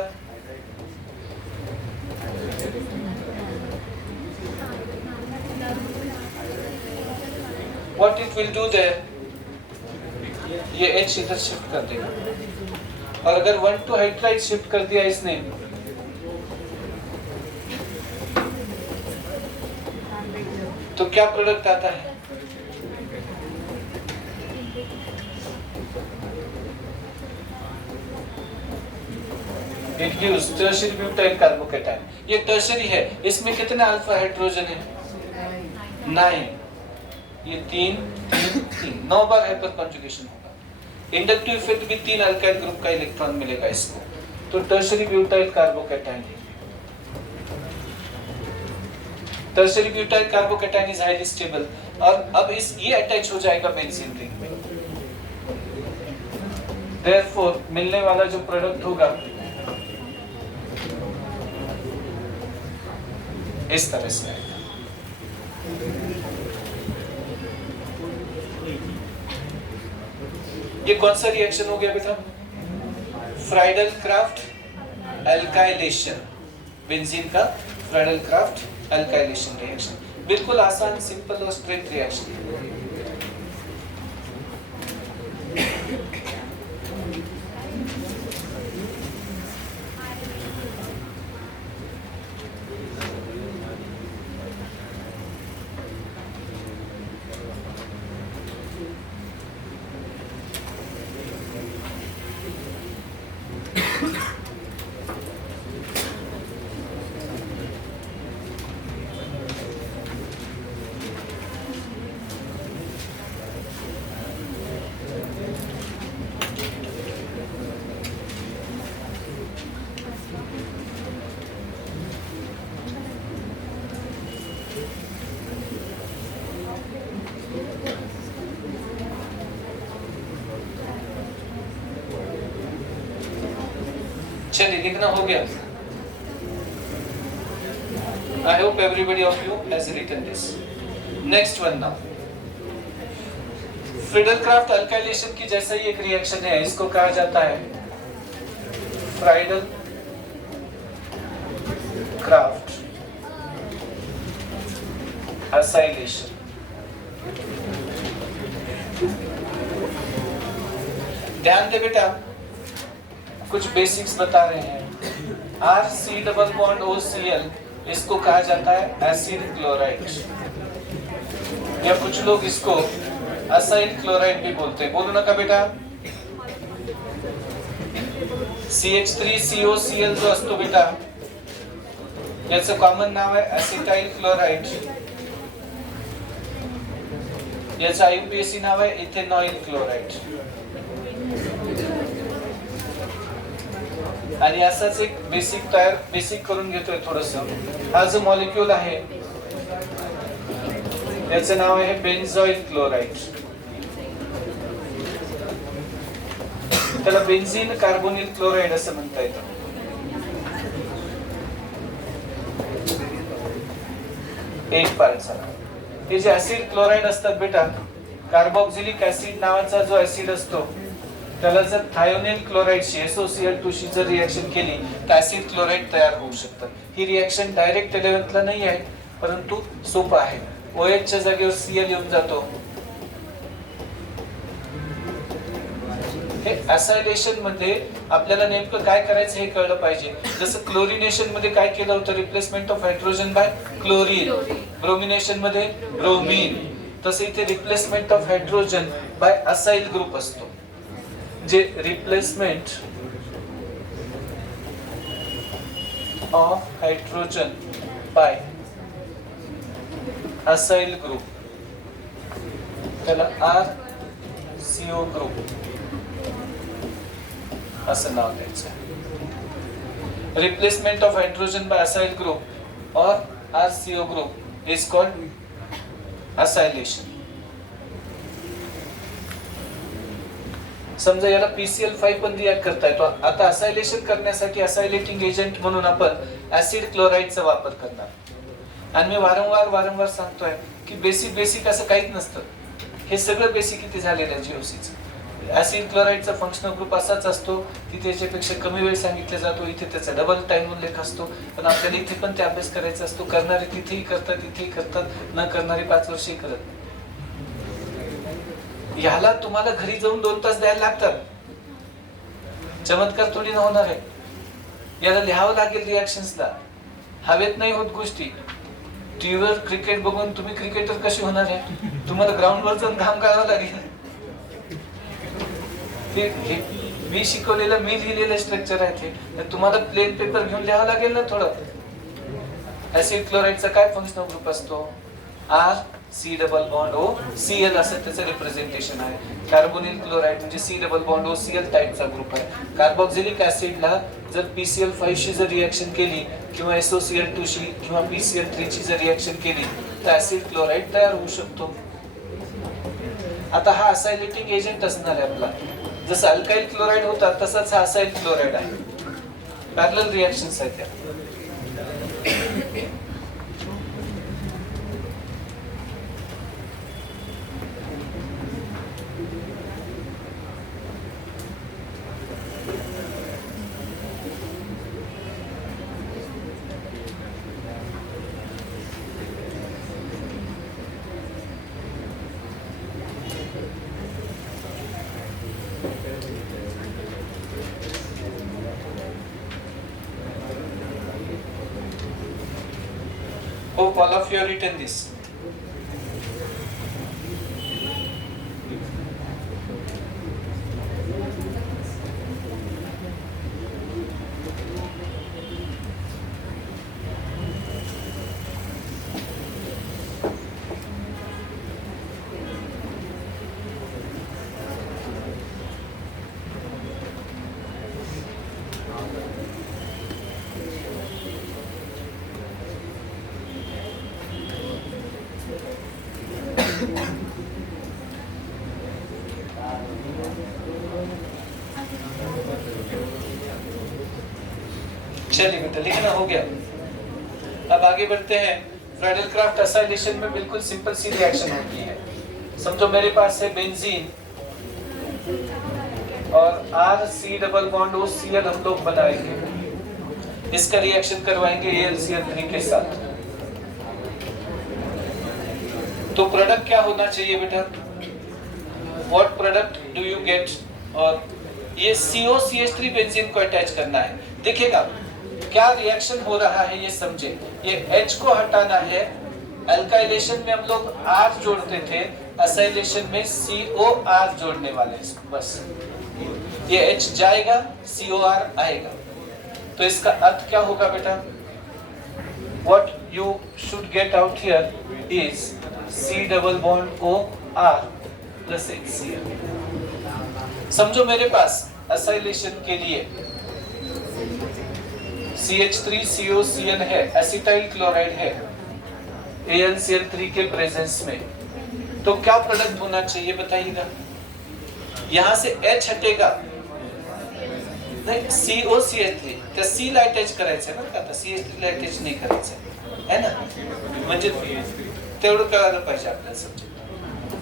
what it will do there, ये H इधर शिफ्ट कर देगा। और अगर 1,2 हाइड्राइड शिफ्ट कर दिया इसने, तो क्या प्रोडक्ट आता है, it gives tertiary butyl carbocation. ये टर्शियरी है, इसमें कितने अल्फा हाइड्रोजन है, 9। ये 3 3 3 9 बार हाइपर कॉन्जुगेशन होगा। इंडक्टिव इफेक्ट भी 3 अल्काइल ग्रुप का इलेक्ट्रॉन मिलेगा इसको, तो टर्शियरी ब्यूटाइल कार्बोकेटाइन है। Tertiary butyl carbocation is highly stable. और अब इस ये अटैच हो जाएगा बेंजीन रिंग में, देयरफॉर मिलने वाला जो प्रोडक्ट होगा इस तरह से आएगा। ये कौन सा रिएक्शन हो गया बेटा, फ्राइडल क्राफ्ट अल्काइलेशन, बेंजीन का फ्राइडल क्राफ्ट अल्काइलेशन रिएक्शन। बिल्कुल आसान, सिंपल और स्ट्रेट रिएक्शन। चलिए लिखना हो गया। I hope everybody of you has written this. Next one now. Friedel-Crafts alkylation की जैसा ही एक रिएक्शन है, इसको कहा जाता है फ्राइडल क्राफ्ट एसाइलेशन। ध्यान दे बेटा, कुछ बेसिक्स बता रहे हैं। RC डबल बॉन्ड OCl, इसको कहा जाता है एसिड क्लोराइड, या कुछ लोग इसको असाइल क्लोराइड भी बोलते हैं। बोलो ना का बेटा। CH3COCl जो असतो बेटा, याचं कॉमन नाव आहे एसिटाइल क्लोराइड, याचं IUPAC नाव आहे इथेनॉइल क्लोराइड। आणि असाच एक बेसिक करून घेतोय थोडंसं। हा जो मॉलिक्यूल आहे याचं नाव आहे बेन्झॉइल क्लोराइड। त्याला बेन्झीन कार्बोनिल क्लोराइड असं म्हणता येतं। एक पार्ट झाला। हे जे ऍसिड क्लोराइड असतात बेटा, कार्बोक्सिलिक ऍसिड नावाचा जो ऍसिड असतो त्याला जर थायोनिल क्लोराइडशी SOCl2 शी जर रिएक्शन केली तर ऍसिड क्लोराइड तयार होऊ शकतं. ही रिएक्शन डायरेक्ट 11th ला नाही आहे, परंतु सोपं आहे. OH च्या जागेवर Cl येऊन जातो. हे असायलेशन मध्ये आपल्याला नेमकं काय करायचं हे कळलं पाहिजे. जसं क्लोरिनेशन मध्ये काय केलं होतं, replacement of hydrogen by chlorine. Bromination मध्ये ब्रोमीन. तसे इथे replacement of hydrogen by acyl group असतो. जे replacement of hydrogen by acyl group त्याला RCO ग्रुप असं नाव द्यायचं. Replacement of hydrogen by acyl group और RCO group is called acylation. समजा याला PCl5 पण रिएक्ट करता येतो. आता असायलेशन करण्यासाठी असायलेटिंग एजंट म्हणून आपण ऍसिड क्लोराइडचा वापर करणार. आणि मी वारंवार सांगतोय की बेसिक असं काहीच नसतं. हे सगळं बेसिक इथे झालेलं आहे GOCचं. ऍसिड क्लोराइडचा फंक्शनल ग्रुप असाच असतो की त्याच्यापेक्षा कमी वेळ सांगितला जातो. इथे त्याचा डबल टाइम उल्लेख असतो. पण आपल्याला इथे पण ते अभ्यास करायचा असतो. करणारे तिथेही करतात, न करणारे 5 वर्षही करत. ह्याला तुम्हाला घरी जाऊन 2 तास द्यायला लागतात. चमत्कार थोडी ना होणार आहे. याला लिहावं लागेल रिएक्शन्सला. हवेत नाही होत गोष्टी. टीव्हीवर क्रिकेट बघून तुम्ही क्रिकेटर कसे होणार आहे? तुम्हाला ग्राउंडवर जाऊन काम करावं लागेल. मी शिकवलेलं, मी लिहिलेलं स्ट्रक्चर आहे ते. तुम्हाला प्लेन पेपर घेऊन लिहावं लागेल ना थोडं. ऍसिड क्लोराइडचा काय फंक्शनल ग्रुप असतो? RC+O Cl असं त्याचं रिप्रेझेंटेशन आहे. कार्बोनिल क्लोराइड म्हणजे C+O टाइपचा ग्रुप आहे. कार्बोक्सिलिक ऍसिडला जर PCl5 शी जर रिएक्शन केली किंवा SOCl2 शी किंवा PCl3 ची जर रिएक्शन केली तर ऍसिड क्लोराइड तयार होऊ शकतो. आता हा असायलेटिंग एजंट असणार आहे आपला. जसं अल्काइल क्लोराइड होता तसाच हा असाइल क्लोराइड आहे. पॅरलल रिएक्शन्स आहेत त्या. Hope all of you have written this. चलिए बेटा, लिखना हो गया. अब आगे बढ़ते हैं. फ्राइडल-क्राफ्ट असाइलेशन में बिल्कुल सिंपल सी रिएक्शन होती है. समझो मेरे पास है बेंजीन और RC+OCl हम लोग बनाएंगे. इसका रिएक्शन करवाएंगे AlCl3 के साथ. तो प्रोडक्ट क्या होना चाहिए बेटा? What product do you get? और ये COCH3 बेंजीन को अटैच करना है. देखिएगा क्या रिएक्शन हो रहा है ये समझे. ये H को हटाना है. अल्काइलेशन में हम लोग R जोड़ते थे, असाइलेशन में COR जोड़ने वाले हैं. बस ये H जाएगा, COR आएगा. तो इसका अर्थ क्या होगा बेटा? What you should get out here is C+OR plus HCl. समझो मेरे पास असाइलेशन के लिए CH3COCl है, एसिटाइल क्लोराइड है AlCl3 के प्रेजेंस में. तो क्या प्रोडक्ट होना चाहिए बताइएगा. यहां से H हटेगा, नाही COCH3 त्या C ला अटॅच करायचं ना. आता CH3 ला अटॅच नाही करायचं आहे ना. म्हणजे तेवढं कळायला पाहिजे आपल्याला.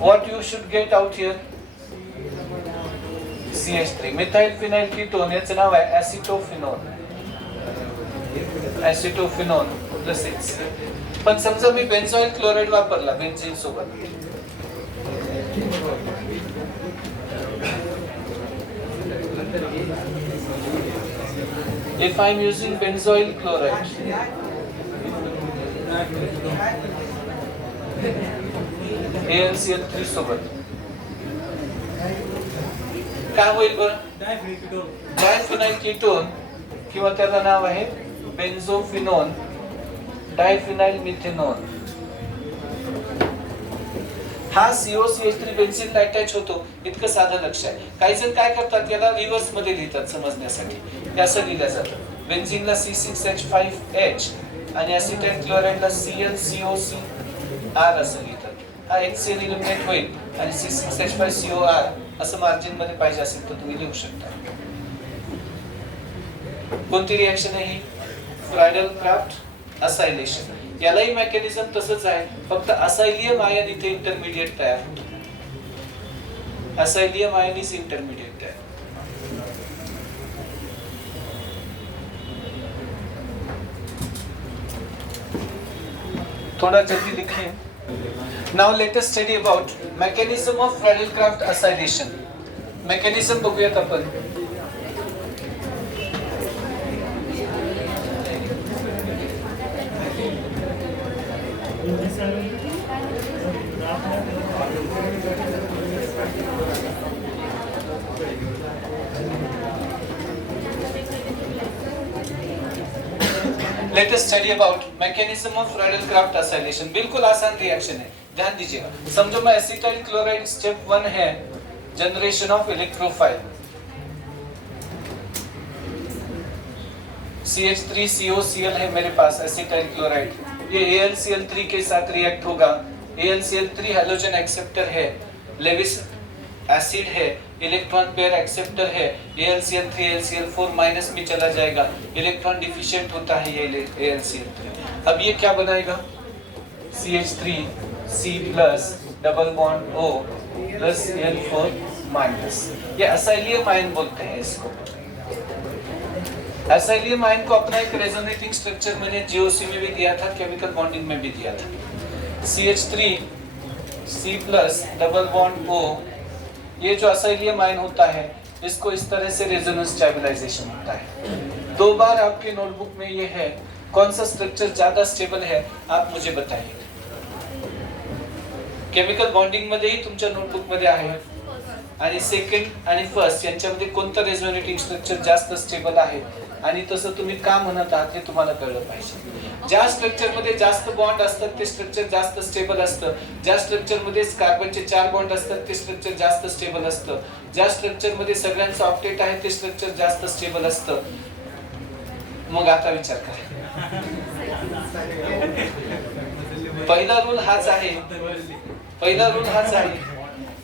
What you should get out here? CH3. Methyl phenyl ketone याचं नाव आहे ऍसिटोफिनोन. ऍसिटोफिनोन प्लस HCl. पण समजा मी बेन्झॉइल क्लोराइड वापरला बेन्झीन सोबत. If I am using benzoyl chloride, AlCl3 सोबत काय होईल बरं? डायफिनाइल कीटोन किंवा त्याला नाव आहे बेन्झोफिनोन डायफिनाइल मिथेनॉल. हा COCH3 बेन्झीनला अटॅच होतो. इतकं साधं लक्ष आहे. काही जण काय करतात याला रिव्हर्स मध्ये लिहितात समजण्यासाठी. हे असं लिहिलं जातं. बेन्झीनला C6H5H आणि ऍसिटाइल क्लोराइडला ClCOCr असं लिहितात. हा HCl इलिमिनेट होईल आणि C6H5COR असं मार्जिन मध्ये पाहिजे असेल तर तुम्ही लिहू शकता. कोणती रिएक्शन आहे ही? फ्रायडल क्राफ्ट असायलेशन. यालाही मेकॅनिझम तसंच आहे, फक्त असायलियम आयन इथे इंटरमिडिएट तयार होतो. असायलियम आयन इज इंटरमिडिएट तयार. थोड़ा जल्दी लिखें. Now let us study about mechanism of Friedel Crafts acylation. Mechanism बघूयात आपण. Let us study about mechanism of Friedel Crafts acylation. बिल्कुल आसान रिएक्शन है, ध्यान दीजिएगा. समझो मैं एसिटाइल क्लोराइड स्टेप 1 है जनरेशन ऑफ इलेक्ट्रोफाइल. CH3COCl है मेरे पास एसिटाइल क्लोराइड. ये AlCl3 के साथ रिएक्ट होगा. AlCl3 हैलोजन एक्सेप्टर है, लेविस एसिड है, इलेक्ट्रॉन पेयर एक्सेप्टर है. AlCl3 AlCl4 माइनस में चला जाएगा, इलेक्ट्रॉन डिफिशिएंट होता है ये AlCl3. अब ये क्या बनाएगा? CH3C plus double bond O plus Al4 minus. ये असाइलियम आयन बोलते हैं इसको. असाइलियम आयन को अपना एक रेजोनेटिंग स्ट्रक्चर मैंने GOC में भी दिया था, केमिकल बॉन्डिंग में भी दिया था. CH3C plus double bond O, ये जो असाइलियम आयन होता है इसको इस तरह से रेजोनेंस स्टेबलाइजेशन होता है. 2 बार आपके नोटबुक में ये है. कौन सा स्ट्रक्चर ज्यादा स्टेबल है आप मुझे बताइए. केमिकल बॉन्डिंग मध्ये ही तुमच्या नोटबुक मध्ये आहे आणि सेकंड आणि फर्स्ट यांच्यामध्ये कोणतं रेझोनेटिंग स्ट्रक्चर जास्त स्टेबल आहे आणि तसं तुम्ही का म्हणत आहात हे तुम्हाला कळलं पाहिजे. ज्या स्ट्रक्चर मध्ये जास्त बॉन्ड असतात ते स्ट्रक्चर जास्त स्टेबल असतं. ज्या स्ट्रक्चर मध्ये कार्बनचे 4 बॉन्ड असतात ते स्ट्रक्चर जास्त स्टेबल असतं. ज्या स्ट्रक्चर मध्ये सगळ्यांचं ऑक्टेट आहे ते स्ट्रक्चर जास्त स्टेबल असतं. मग आता विचार करा. पहिला रूल हाच आहे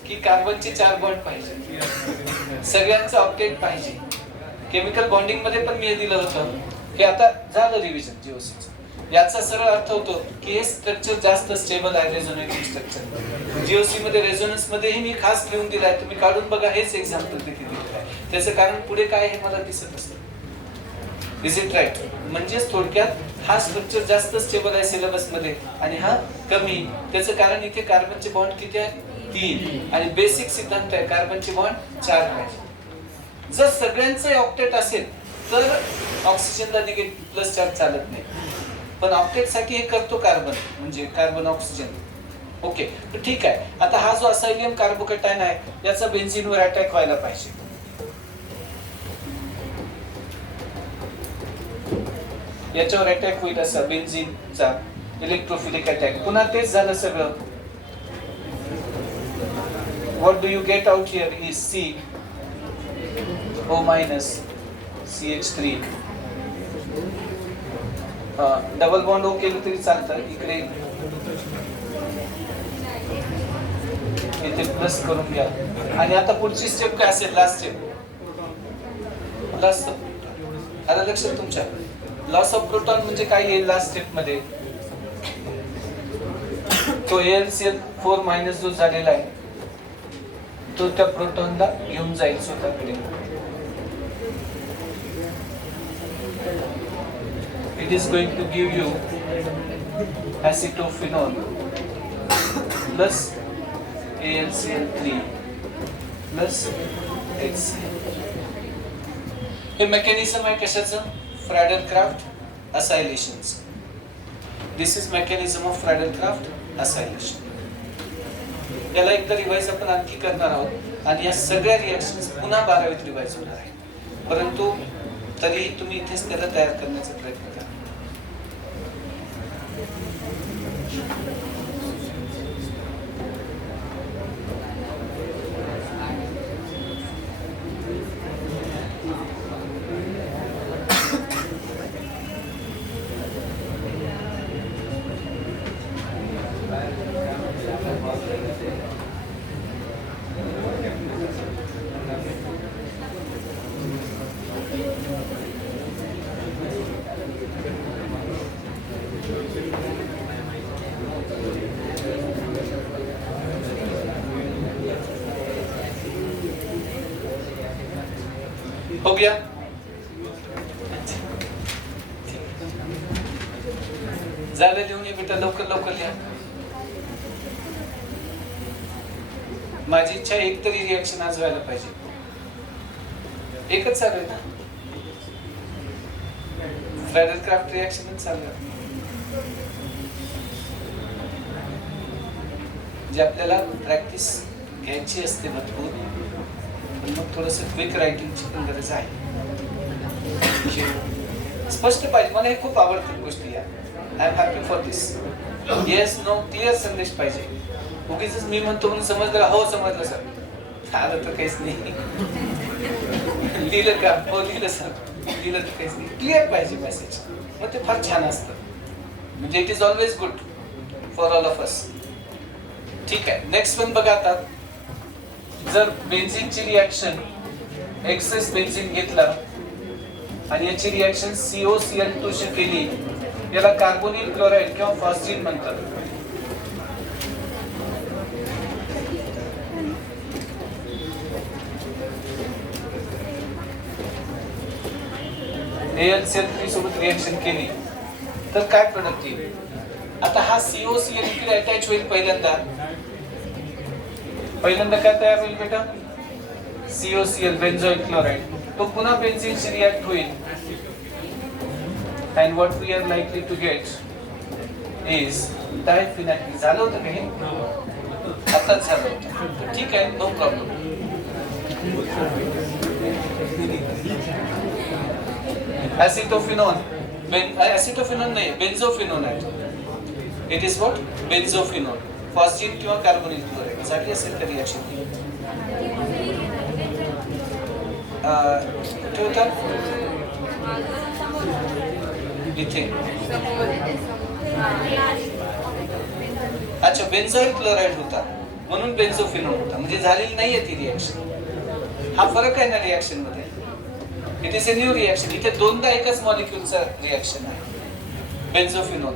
की कार्बनचे 4 बॉन्ड पाहिजे, सगळ्यांचं ऑक्टेट पाहिजे. केमिकल बॉन्डिंग मध्ये पण मी दिलं होतं की आता झालं रिव्हिजन जीओसीचं. याचा सरळ अर्थ होतो की हे स्ट्रक्चर जास्त स्टेबल आहे रेझोनेटिंग स्ट्रक्चर. जीओसी मध्ये रेझोनन्स मध्येही मी खास लिहून दिलाय, तुम्ही काढून बघा. हेच एक्झाम्पल तिथे दिलेलं आहे. त्याचं कारण पुढे काय हे मला दिसत असतं. Is it right? म्हणजेच थोडक्यात हा स्ट्रक्चर जास्त स्टेबल आहे सिलेबस मध्ये आणि हा कमी. त्याचं कारण इथे कार्बनचे बॉन्ड किती आहे? 3 आणि बेसिक सिद्धांत आहे कार्बनचे बॉन्ड 4 पाहिजे. जर सगळ्यांचे ऑक्टेट असेल तर ऑक्सिजनला निगेटिव्ह प्लस चार्ज चालत नाही, पण ऑक्टेट साठी हे करतो कार्बन, म्हणजे कार्बन ऑक्सिजन. ओके, तर ठीक आहे. आता हा जो असायलियम कार्बोकॅटायन आहे याचा बेन्झीनवर अटॅक व्हायला पाहिजे. याच्यावर अटॅक होईल असा बेन्झीनचा इलेक्ट्रोफिलिक अटॅक. पुन्हा तेच झालं सगळं. What do you get out here is CO minus CH3. Double bond O केलं तरी चालतं. इकडे इथे प्लस करून घ्या. आणि आता पुढची स्टेप काय असेल? Last step. आलं लक्षात तुमच्या? लॉस ऑफ प्रोटॉन म्हणजे काय येईल लास्ट स्टेप मध्ये? तो AlCl4 मायनस जो झालेला आहे तो त्या प्रोटॉनला घेऊन जाईल स्वतःकडे. It is going to give you acetophenol plus AlCl3 plus HCl. हे मेकॅनिझम आहे कशाचं? फ्रॅडल-क्राफ्ट असायलेशनचं. दिस इज मेकॅनिझम ऑफ फ्रॅडल-क्राफ्ट असायलेशन. याला एकदा रिवाइज आपण आणखी करणार आहोत आणि या सगळ्या रिॲक्शन्स पुन्हा 12वीत रिवाइज होणार आहे. परंतु तरीही तुम्ही इथेच त्याला तयार करण्याचा प्रयत्न करा. हो गया? झालं लिहून ये बेटा, लवकर लवकर लिहा. माझी इच्छा एक तरी रिॲक्शन आज व्हायला पाहिजे. एकच चालू आहे ना, फ्रॅडल-क्राफ्ट रिॲक्शनच चालू आहे. जे आपल्याला प्रॅक्टिस घ्यायची असते भरपूर, पण मग थोडंसं क्विक रायटिंगची पण गरज आहे. स्पष्ट पाहिजे. मला हे खूप आवडतात गोष्टी. या I am happy for this. Yes no clear संदेश पाहिजे. उगीच मी म्हणतो म्हणून समजलं, हो समजलं सर, आलं तर काहीच नाही. लिहिलं का? हो लिहिलं सर, लिहिलं तर काहीच नाही. क्लिअर पाहिजे मेसेज. मग ते फार छान असतं. म्हणजे it is always good for all of us. ठीक आहे, नेक्स्ट वन बघा. आता जर बेन्झीनची रिॲक्शन एक्सेस बेन्झीन घेतला आणि याची रिॲक्शन COCl2 शी केली, याला कार्बोनिल क्लोराईड किंवा फॉस्फिन म्हणतात. AlCl3 सोबत रिॲक्शन केली तर काय प्रोडक्ट येईल? आता हा COCl इकडे अटॅच होईल. पहिल्यांदा काय तयार होईल बेटा? COCl, benzoyl chloride. तो पुन्हा बेन्झीनशी रिॲक्ट होईल. and what we are likely to get is diphenyl. झालं होतं का हे? आताच झालं होतं. ठीक आहे, नो प्रॉब्लेम. ऍसिटोफिनॉल, ऍसिटोफिनॉल नाही, बेन्झोफिनोन आहे. It is what? Benzophenol. Phosphine किंवा कार्बोनिल क्लोराईड झाली असेल तर रिॲक्शन इथे. अच्छा, बेन्झोइल क्लोराईड होता म्हणून बेन्झोफिनोल होता, म्हणजे झालेली नाहीये ती रिॲक्शन. हा फरक आहे ना रिॲक्शन मध्ये. It is a new reaction. इथे दोनदा एकच मॉलिक्युलचा रिॲक्शन आहे. बेन्झोफिनोल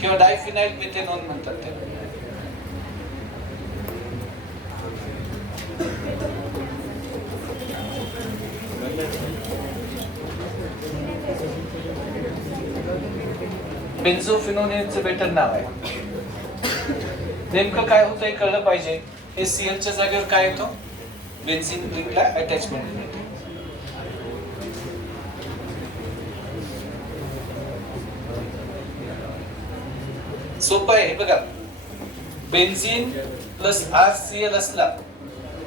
किंवा डायफिनाइल मिथेनॉल म्हणतात त्याला. बेन्झोफिनोलचं बेटर नाव आहे. नेमकं काय होतं हे कळलं पाहिजे. हे Clच्या जागेवर काय येतो? बेन्झीन रिंगला अटॅचमेंट मिळते. सोपं आहे बघा. बेन्झीन प्लस RCl असला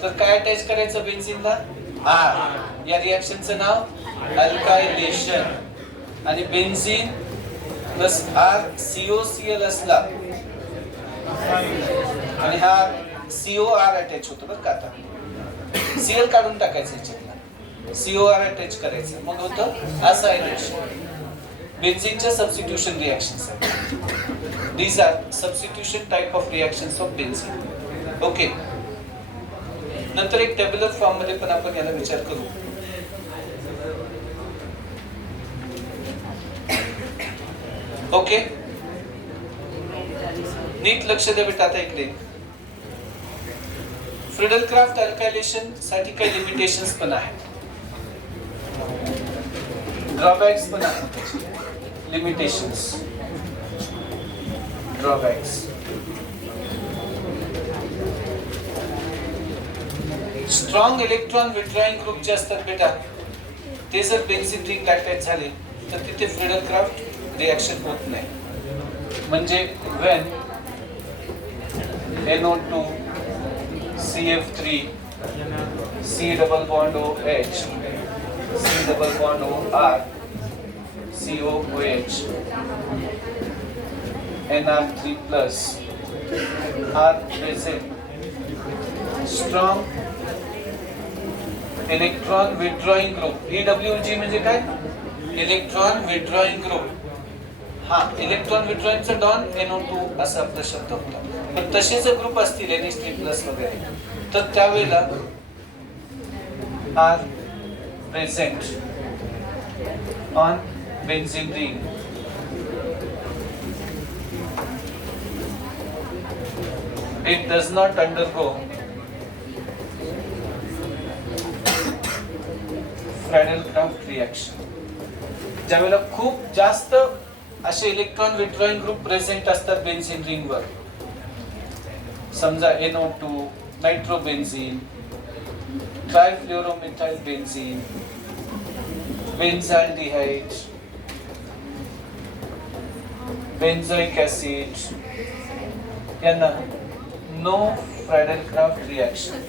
तर काय अटॅच करायचं बेन्झीनला? R. या रिॲक्शनचं नाव अल्कायलेशन. आणि बेन्झीन प्लस COCl असला आणि हा COR अटॅच होतो बरं का. आता Cl काढून टाकायचं याच्यातला, COR अटॅच करायचं, मग होतं असायलेशन. बेन्झीनच्या सबस्टिट्यूशन रिॲक्शन्स आहेत. These are substitution type of reactions of benzene. Okay, नंतर एक टेब्युलर फॉर्म मध्ये पण आपण याला विचार करू. ओके, नीट लक्ष द्या बेटा आता इकडे. फ्रिडल क्राफ्ट अल्कायलेशन साठी काही लिमिटेशन्स पण आहेत, ड्रॉबॅक्स पण आहेत. Limitations, drawbacks. Strong electron withdrawing group जे असतात बेटा, ते जर बेन्झीन रिंग अटॅच झाले तर तिथे फ्रिडल क्राफ्ट रिएक्शन होत नाही. म्हणजे when NO2 CF3 C double bond OH C double bond OR COOH NR3 plus are present, strong electron withdrawing group. EWG म्हणजे काय? Electron withdrawing group. हा, इलेक्ट्रॉन विथड्रॉइंगचा डॉन NO2 असा आपला शब्द होता. पण तसे जर ग्रुप असतील NH3+ वगैरे, तर त्यावेळेला are present on benzene ring. It does not undergo Friedel Crafts reaction. ज्यावेळेला खूप जास्त असे इलेक्ट्रॉन विथड्रॉइंग ग्रुप प्रेझेंट असतात बेन्झीन रिंग वर, समजा NO2, nitrobenzene, trifluoromethyl benzene, benzaldehyde, benzoic acid, यांना नो फ्रिडल क्राफ्ट रिएक्शन.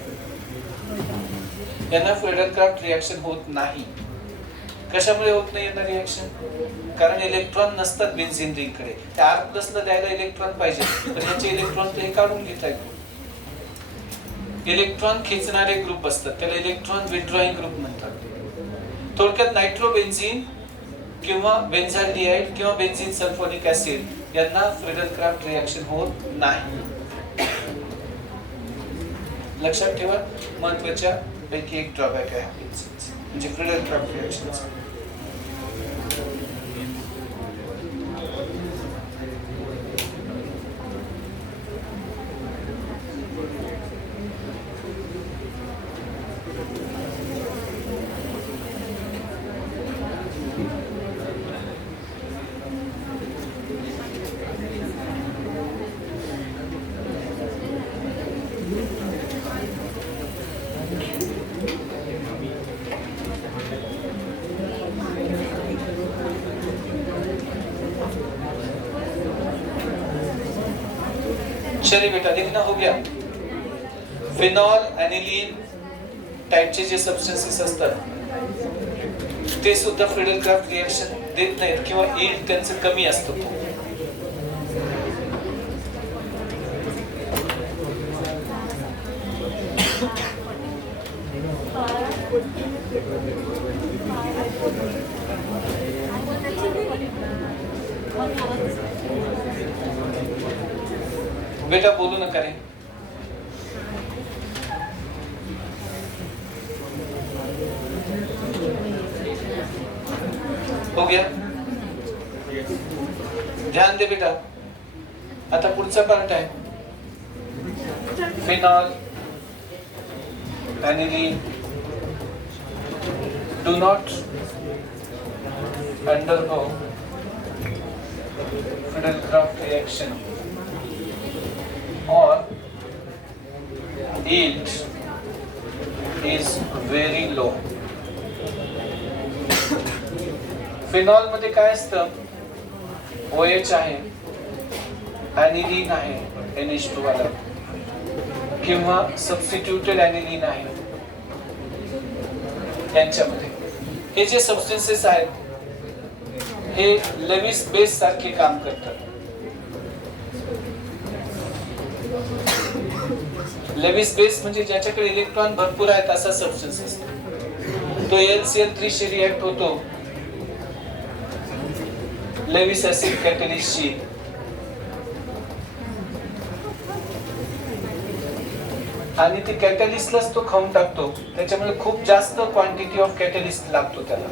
यांना फ्रिडल क्राफ्ट रिएक्शन होत नाही. कशामुळे होत नाही यांना रिएक्शन? कारण इलेक्ट्रॉन नसतात बेन्झीन रिंग कडे. त्या R+ ला द्यायला इलेक्ट्रॉन पाहिजे, पण ह्याचे इलेक्ट्रॉन ते काढून घेत आहेत. इलेक्ट्रॉन खेचणारे ग्रुप असतात, त्याला इलेक्ट्रॉन विथड्रॉइंग ग्रुप म्हणतात. थोडक्यात नायट्रोबेन्झीन किंवा बेन्झाल्डिहाइड किंवा बेन्झीन सल्फोनिक ऍसिड यांना फ्रिडल क्राफ्ट रिएक्शन होत नाही. लक्षात ठेवा, महत्त्वाच्या पैकी एक ड्रॉबॅक आहे म्हणजे फ्रिडल क्राफ्ट रिएक्शनचा. चलिए बेटा, देखना हो गया. फिनॉल, एनिलीन टाइपचे जे सबस्टन्सेस असतात ते सुद्धा फ्रिडल क्राफ्ट रिएक्शन देत नाहीत किंवा यील्ड त्यांचं कमी असतं. बेटा बोलू नका रे. हो गया, ध्यान दे बेटा. आता पुढचा पार्ट आहे. Phenol, aniline do not undergo Friedel Crafts reaction or yield is very low. Phenol मध्ये काय असतं? OH आहे, एनिलीन आहे NH2 वाला, किंवा सबस्टिट्यूटेड एनिलीन आहे. यांच्यामध्ये हे जे सबस्टन्सेस आहेत हे लेविस बेस सारखे काम करतात. लेविस बेस म्हणजे ज्याच्याकडे इलेक्ट्रॉन भरपूर आहेत असा सबस्टन्स. तो LCl3 शी रिएक्ट होतो लेविस ऍसिड कॅटलिस्टशी, आणि ते कॅटलिस्टलाच तो खाऊन टाकतो. त्याच्यामुळे खूप जास्त क्वांटिटी ऑफ कॅटलिस्ट लागतो त्याला.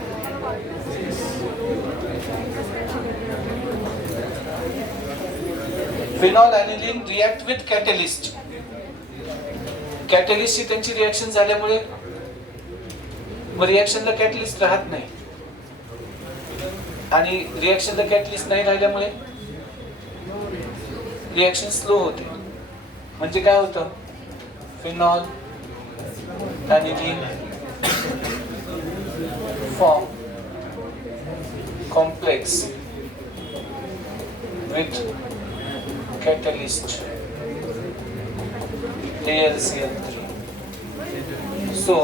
Phenol aniline react with catalyst. कॅटलिस्टची त्यांची रिॲक्शन झाल्यामुळे मग रिॲक्शनला कॅटलिस्ट राहत नाही, आणि रिॲक्शनला कॅटलिस्ट नाही राहिल्यामुळे रिॲक्शन स्लो होते. म्हणजे काय होतं, phenol aniline form complex with catalyst AlCl3. So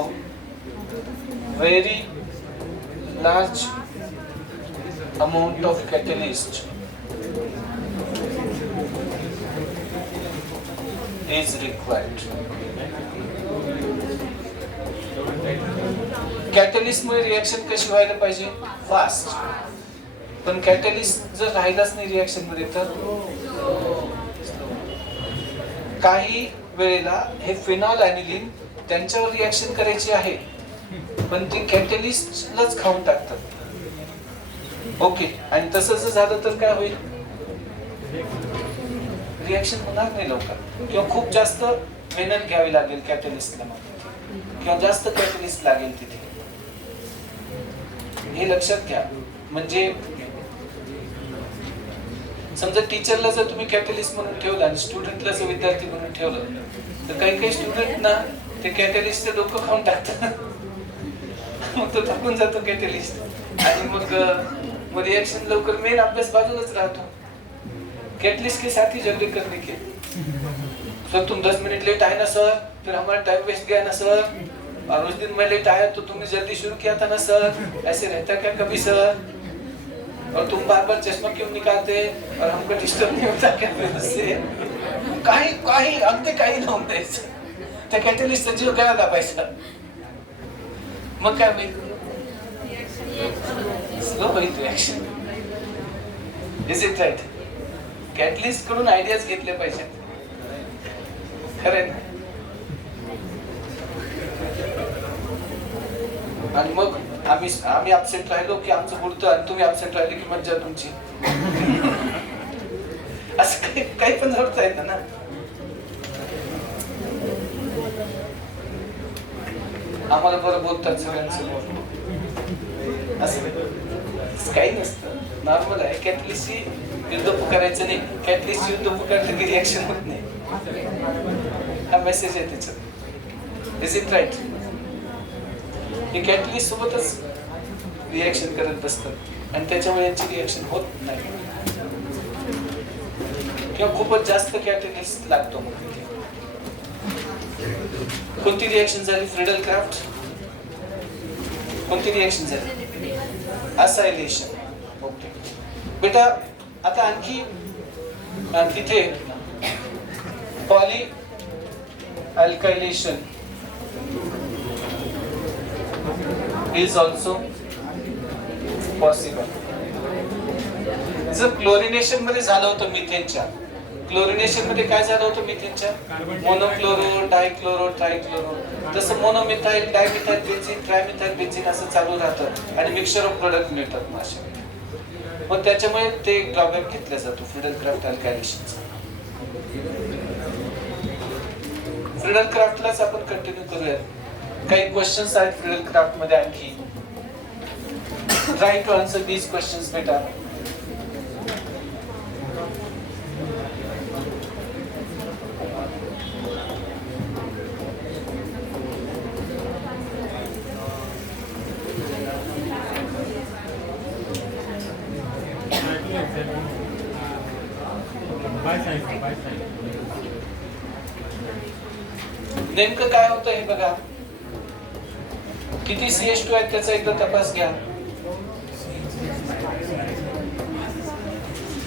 very large amount of catalyst is required. Catalyst मुळे रिएक्शन कशी व्हायला पाहिजे, फास्ट. पण कॅटलिस्ट जर राहिलाच नाही रिएक्शन मध्ये तर काही वेळेला हे फिनॉल ॲनिलीन त्यांच्यावर रिएक्शन करायची आहे, पण ते कॅटलिस्टलाच खाऊन टाकतात. ओके, आणि तसं जर झालं तर काय होईल, रिएक्शन होणार नाही लवकर, किंवा खूप जास्त मेहनत घ्यावी लागेल कॅटलिस्टला, किंवा जास्त कॅटलिस्ट लागेल तिथे. हे लक्षात घ्या. म्हणजे समजा टीचरला जर तुम्ही कॅटलिस्ट म्हणून ठेवलं आणि स्टुडंटला जर विद्यार्थी म्हणून ठेवलं, तर काही काही स्टुडंट ना ते कॅटलिस्टचे डोकं खाऊन टाकतात. मग तो थकून जातो कॅटलिस्ट, आणि मग रिएक्शन लवकर, मेन अभ्यास बाजूलाच राहतो. कैटलिस्ट के साथ ही झगड़े करने के, सर तुम 10 मिनट लेट आए ना सर, फिर हमारा टाइम वेस्ट गया ना सर, और उस दिन मैं लेट आया तो तुमने जल्दी शुरू किया था ना सर, ऐसे रहता क्या कभी सर, और तुम बार बार चश्मा क्यों निकालते और हमको डिस्टर्ब नहीं होता क्या फिर उससे. काही अगदी काही लावून द्यायचं, त्या कॅटलिस्टचा जीव गळा दाबायचा. मग काय होईल, स्लो होईल reaction. Is it right. Catalyst कडून आयडियाज घेतले पाहिजेत, खरं ना. आणि मग आम्ही ऍबसेंट राहिलो की आमचं बुडतं, आणि तुम्ही ऍबसेंट राहिले की मज्जा तुमची. असं काही पण घडता येतं ना. आम्हाला बरं बोलतात सगळ्यांसमोर, असं काही नसतं, नॉर्मल आहे. कॅटलिस्टची युद्ध पुकारायचं नाही, कॅटलिस्ट युद्ध पुकारलं की रिॲक्शन होत नाही. हा मेसेज आहे त्याच्यात. Is it right. हे कॅटलिस्ट सोबतच रिॲक्शन करत बसतात, आणि त्याच्यामुळे यांची रिॲक्शन होत नाही, किंवा खूपच जास्त कॅटलिस्ट लागतो. मग कोणती रिॲक्शन झाली, फ्रीडल क्राफ्ट. कोणती रिॲक्शन झाली, असायलेशन. ओके बेटा, आता आणखी तिथे पॉली अल्कायलेशन इज ऑल्सो पॉसिबल. जर क्लोरिनेशन मध्ये झालं होतं मिथेनच्या, क्लोरिनेशन मध्ये काय झालं होतं मिथेनच्या, मोनोक्लोरो, डायक्लोरो, ट्रायक्लोरो, तसं मोनोमिथाइल, डायमिथाइल बेन्झीन, ट्रायमिथाइल बेन्झीन असं चालू राहतं, आणि मिक्सचर ऑफ प्रोडक्ट मिळतात मग असे. मग त्याच्यामुळे ते ड्रॉबॅक घेतला जातो फ्रीडल क्राफ्ट अल्कायलेशनचा. फ्रीडल क्राफ्टलाच आपण कंटिन्यू करूया. काही क्वेश्चन्स आहेत फ्रीडल क्राफ्ट मध्ये आणखी. Try to answer these questions बेटा. नेमकं काय होतं हे बघा. किती CH2 आहेत त्याचा एकदा तपास घ्या.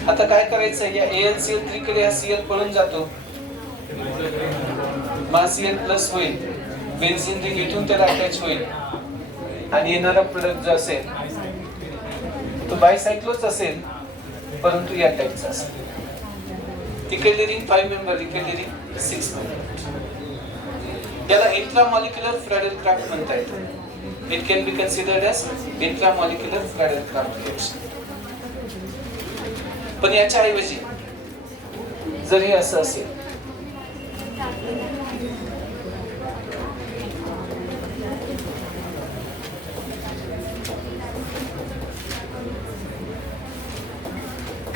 आता काय करायचं, या AlCl3 कडे हा Cl पळून जातो, मग Cl प्लस होईल, बेन्झीन रिंग इथून त्याला अटॅच होईल, आणि येणारा प्रोडक्ट जो असेल तो बायसायक्लोच असेल, परंतु या टाईपचा असेल. तिकडली रिंग 5 मेंबर, इकडली रिंग 6 मेंबर. त्याला इंट्रामॉलिक्युलर फ्रेडल क्राफ्ट म्हणता येतं. It can be considered as intramolecular Friedel Crafts reaction. पण याच्या ऐवजी जर हे असं असेल,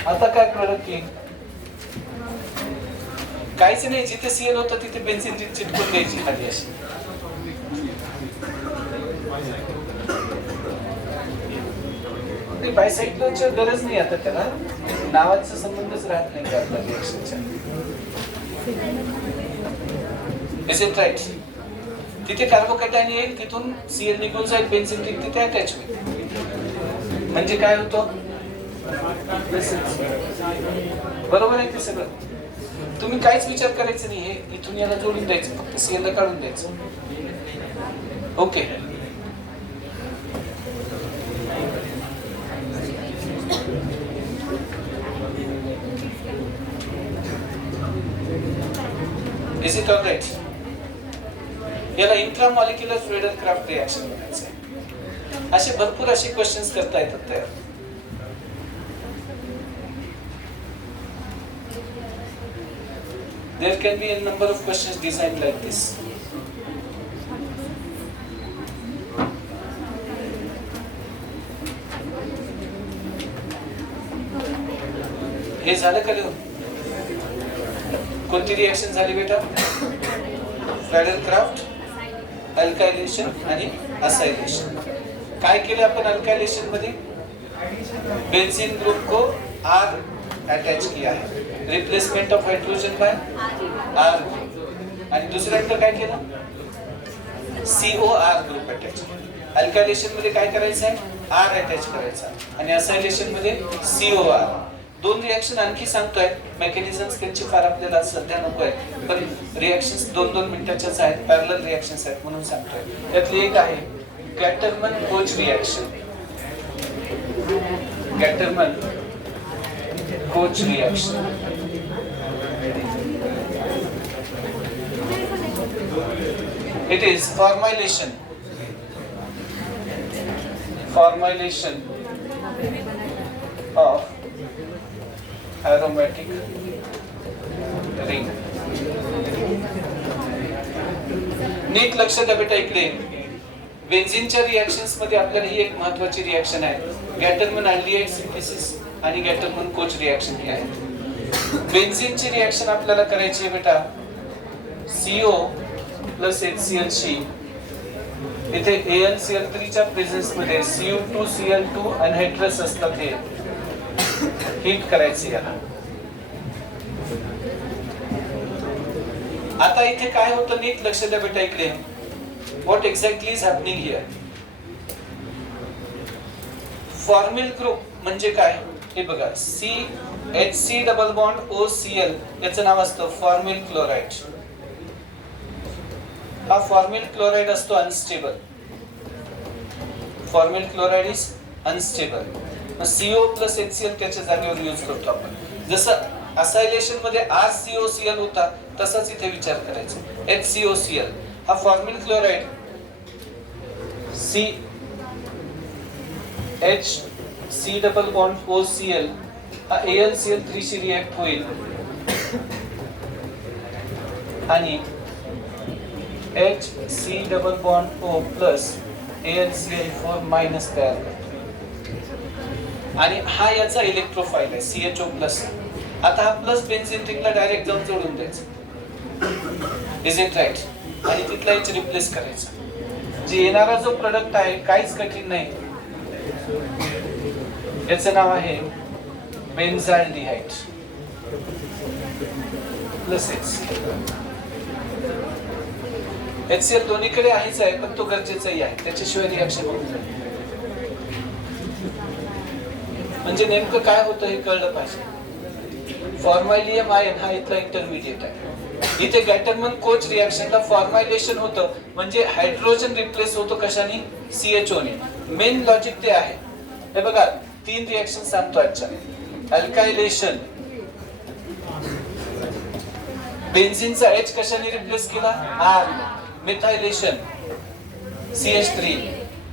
आता काय प्रोडक्ट येईल? काहीच नाही, जिथे सीएल होतं तिथे बेन्झीन चिटकून द्यायची खाली अशी. बायसायक्लोची गरज नाही आता, त्याला नावाचा संबंधच राहत नाही त्या रिएक्शनच्या. Is it right? तिथे कार्बोकॅटायन येईल, तिथून सीएल निघून जाईल, बेन्झीन तिथे अटॅच होईल. म्हणजे काय होतं? बरोबर आहे ते सगळं. तुम्ही काहीच विचार करायचं नाही, हे इथून याला जोडून द्यायचं, फक्त सीएल ला काढून द्यायचं. Okay. Is it all right? याला इंट्रामॉलिक्युलर फ्रेडर-क्राफ्ट रिएक्शन म्हणायचं आहे. असे भरपूर असे क्वेश्चन्स करता येतात तयार. There can be a number of questions designed like this. हे झालं का लिहून? कोणती रिएक्शन झाली बेटा? फ्रेडर-क्राफ्ट, अल्कायलेशन आणि असायलेशन. काय केलं आपण अल्कायलेशन मध्ये? बेंजीन ग्रुप को R अटैच किया है, replacement of hydrogen bye R. आणि दुसऱ्यांदा काय केलं? COR group attach. अल्कायलेशन मध्ये काय करायचं आहे? R अटॅच करायचा, आणि असायलेशन मध्ये COR. दोन रिएक्शन आणखी सांगतोय, मेकॅनिझम्स त्यांची फार आपल्याला सध्या नको आहे, पण रिएक्शन्स 2-2 मिनिटाच्याच आहेत, पॅरलल रिएक्शन्स आहेत म्हणून सांगतोय. त्यातली एक आहे Gattermann Koch reaction. Gattermann Koch reaction. It is formylation of aromatic ring. नीट लक्ष द्या बेटा इकडे. बेन्झीनच्या रिएक्शन्स मध्ये आपल्याला ही एक महत्त्वाची रिएक्शन आहे, गॅटरमन अल्डिहाइड सिंथेसिस आणि गॅटरमन कोच रिएक्शन ही आहे. बेन्झीनची रिएक्शन आपल्याला करायची आहे बेटा CO प्लस HCl शी. इथे AlCl3 च्या प्रेझेन्स मध्ये Cu2Cl2 अनहायड्रस असतात, हे हीट करायचे याला. आता इथे काय होतं नीट लक्ष द्या बेटा इकडे. What exactly is happening here? Formal group म्हणजे काय हे बघा. HC डबल बॉन्ड OCl याचं नाव असतं फॉर्मिल क्लोराइड. हा फॉर्मिल क्लोराइड असतो unstable. Formal chloride is unstable. CO plus HCl त्याच्या जागेवर यूज करतो आपण. जसं असायलेशन मध्ये RCOCl होता तसाच इथे विचार करायचा. HCOCl हा formal chloride HC double bond OCl हा AlCl3 शी रिएक्ट होईल आणि HC double bond O plus AlCl4 minus तयार करतो. आणि हा याचा इलेक्ट्रोफाइल आहे CHO प्लस. आता हा प्लस बेन्झीन रिंगला डायरेक्ट जाऊन जोडून द्यायचा. Is it right? आणि तिथला H रिप्लेस करायचा. जे येणारा जो प्रोडक्ट आहे काहीच कठीण नाही, याचं नाव आहे बेन्झाल्डिहाइड प्लस HCl दोन्हीकडे आहेच आहे, पण तो गरजेचाही आहे, त्याच्याशिवाय रिएक्शन होत नाही. म्हणजे नेमकं काय होतं हे कळलं पाहिजे. फॉर्मायलियम आयन हा इथला इंटरमिडिएट आहे. इथे गॅटरमन कोच रिएक्शनला फॉर्मायलेशन होतं, म्हणजे हायड्रोजन रिप्लेस होतो कशाने? CHO ने. मेन लॉजिक ते आहे. हे बघा 3 रिएक्शन सांगतो आजच्या. अल्कायलेशन, बेन्झीनचा H कशाने रिप्लेस केला? R. मिथायलेशन CH3,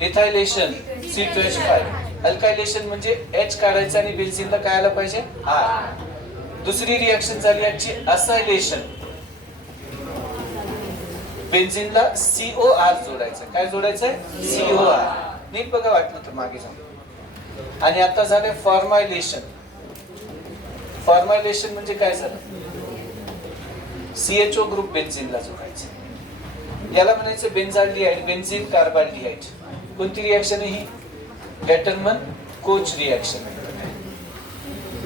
इथायलेशन C2H5. अल्कायलेशन म्हणजे H काढायचं आणि बेन्झीनला काय आलं पाहिजे? R. दुसरी रिएक्शन झाली याची असायलेशन. बेन्झीनला COR जोडायचं. काय जोडायचंय? COR. नीट बघा वाटलं तर मागे जाऊन. आणि आता झालं फॉर्मायलेशन. फॉर्मायलेशन म्हणजे काय झालं? CHO ग्रुप बेन्झीनला जोडायचं. याला म्हणायचं बेन्झाल्डिहाइड, बेन्झीन कार्बाल्डिहाइड. कोणती रिएक्शन आहे ही? Gattermann Koch reaction.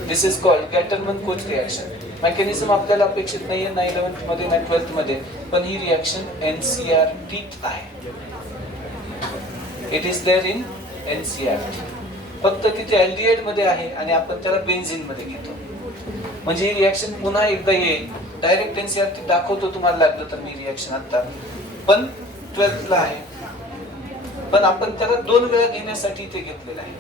This is called Gattermann Koch reaction. Mechanism आपल्याला अपेक्षित नाहीये ना 11th मध्ये ना 12th मध्ये, पण ही रिएक्शन NCERT आहे. It is there in NCERT. फक्त तिथे अल्डिहाइड मध्ये आहे आणि आपण त्याला बेन्झीन मध्ये घेतो. म्हणजे ही रिएक्शन पुन्हा एकदा येईल. डायरेक्ट NCERT दाखवतो तुम्हाला लागलं तर मी रिएक्शन आता, पण 12th ला आहे. पण आपण त्याला 2 वेळा घेण्यासाठी इथे घेतलेलं आहे.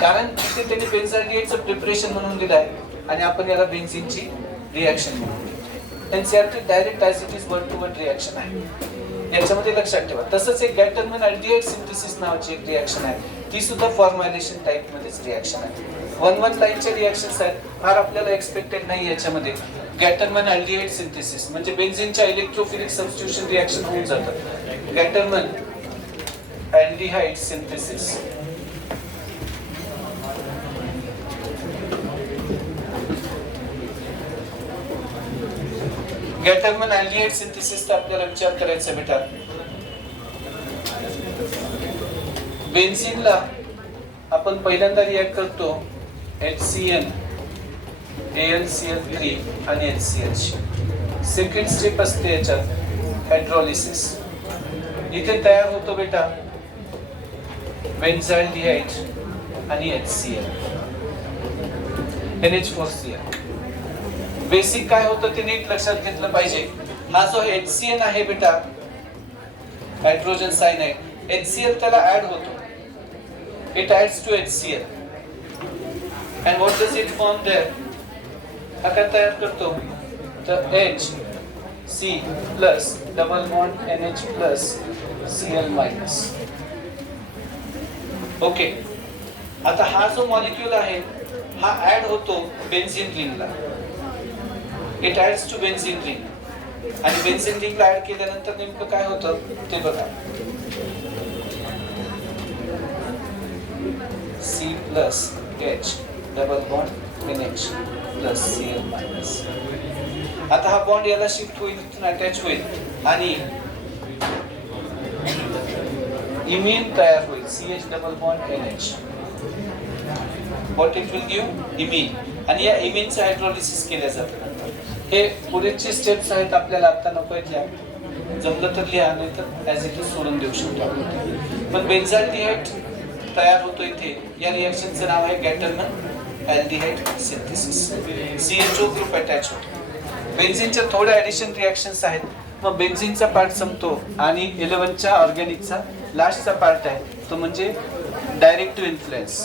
कारण तिथे त्यांनी बेन्झाल्डिहाइडचं प्रिपरेशन म्हणून दिलं आहे आणि आपण याला बेन्झीनची रिएक्शन म्हणून घेतोय. NCERT direct as it is word to word reaction आहे. याच्यामध्ये लक्षात ठेवा. तसंच एक गॅटरमन अल्डिहाइड सिंथेसिस नावाची एक रिएक्शन आहे. ती सुद्धा फॉर्मायलेशन टाइप मध्येच रिएक्शन आहे. 1-1 लाईनच्या रिएक्शन्स आहेत. फार आपल्याला एक्सपेक्टेड नाही याच्यामध्ये. गॅटरमन अल्डिहाइड सिंथेसिस म्हणजे बेन्झीनच्या इलेक्ट्रोफिलिक सबस्टिट्यूशन रिएक्शन होऊन जातं. गॅटरमन अल्डिहाइड सिंथेसिस. गॅटरमन अल्डिहाइड सिंथेसिसचा आपल्याला विचार करायचा बेटा. बेन्झीनला आपण पहिल्यांदा रिॲक्ट करतो HCN, AlCl3 आणि HCl. सेकंड स्टेप असते याच्यात हायड्रोलिसिस. इथे तयार होतो बेटा बेन्झाल्डिहाइड आणि HCl, NH4Cl. बेसिक काय होतं ते नीट लक्षात घेतलं पाहिजे. हा जो HCN आहे बेटा, हायड्रोजन सायनाइड, HCl त्याला ऍड होतो. It adds to HCl. and what does it form there? हा काय तयार करतो? तर HC plus double bond NH plus Cl minus. Okay. आता हा जो मॉलिक्यूल आहे हा ऍड होतो बेन्झीन रिंगला. It adds to benzene ring. आणि बेन्झीन रिंगला ऍड केल्यानंतर नेमकं काय होतं ते बघा. C plus H double bond NH plus Cl minus. आता हा बॉन्ड याला शिफ्ट होईल, अटॅच होईल आणि इमिन तयार होईल. CH double bond NH. What it will give? Imine. आणि या इमिनचं हायड्रोलिसिस केलं जातं. हे पुढचे स्टेप्स आहेत. आपल्याला आता नको आहेत, जमलं तर लिहा, नाही तर ॲज इट इज सोडून देऊ शकतो आपण. पण बेन्झाल्डिहाइड तयार होतो इथे. या रिएक्शनचं नाव आहे Gattermann aldehyde synthesis. CHO group attach होतो. बेन्झीनच्या थोड्या ॲडिशन रिएक्शन्स आहेत. मग बेन्झीनचा पार्ट संपतो आणि 11च्या ऑर्गॅनिकचा लास्टचा पार्ट आहे तो म्हणजे डायरेक्ट टू इन्फ्लुएन्स.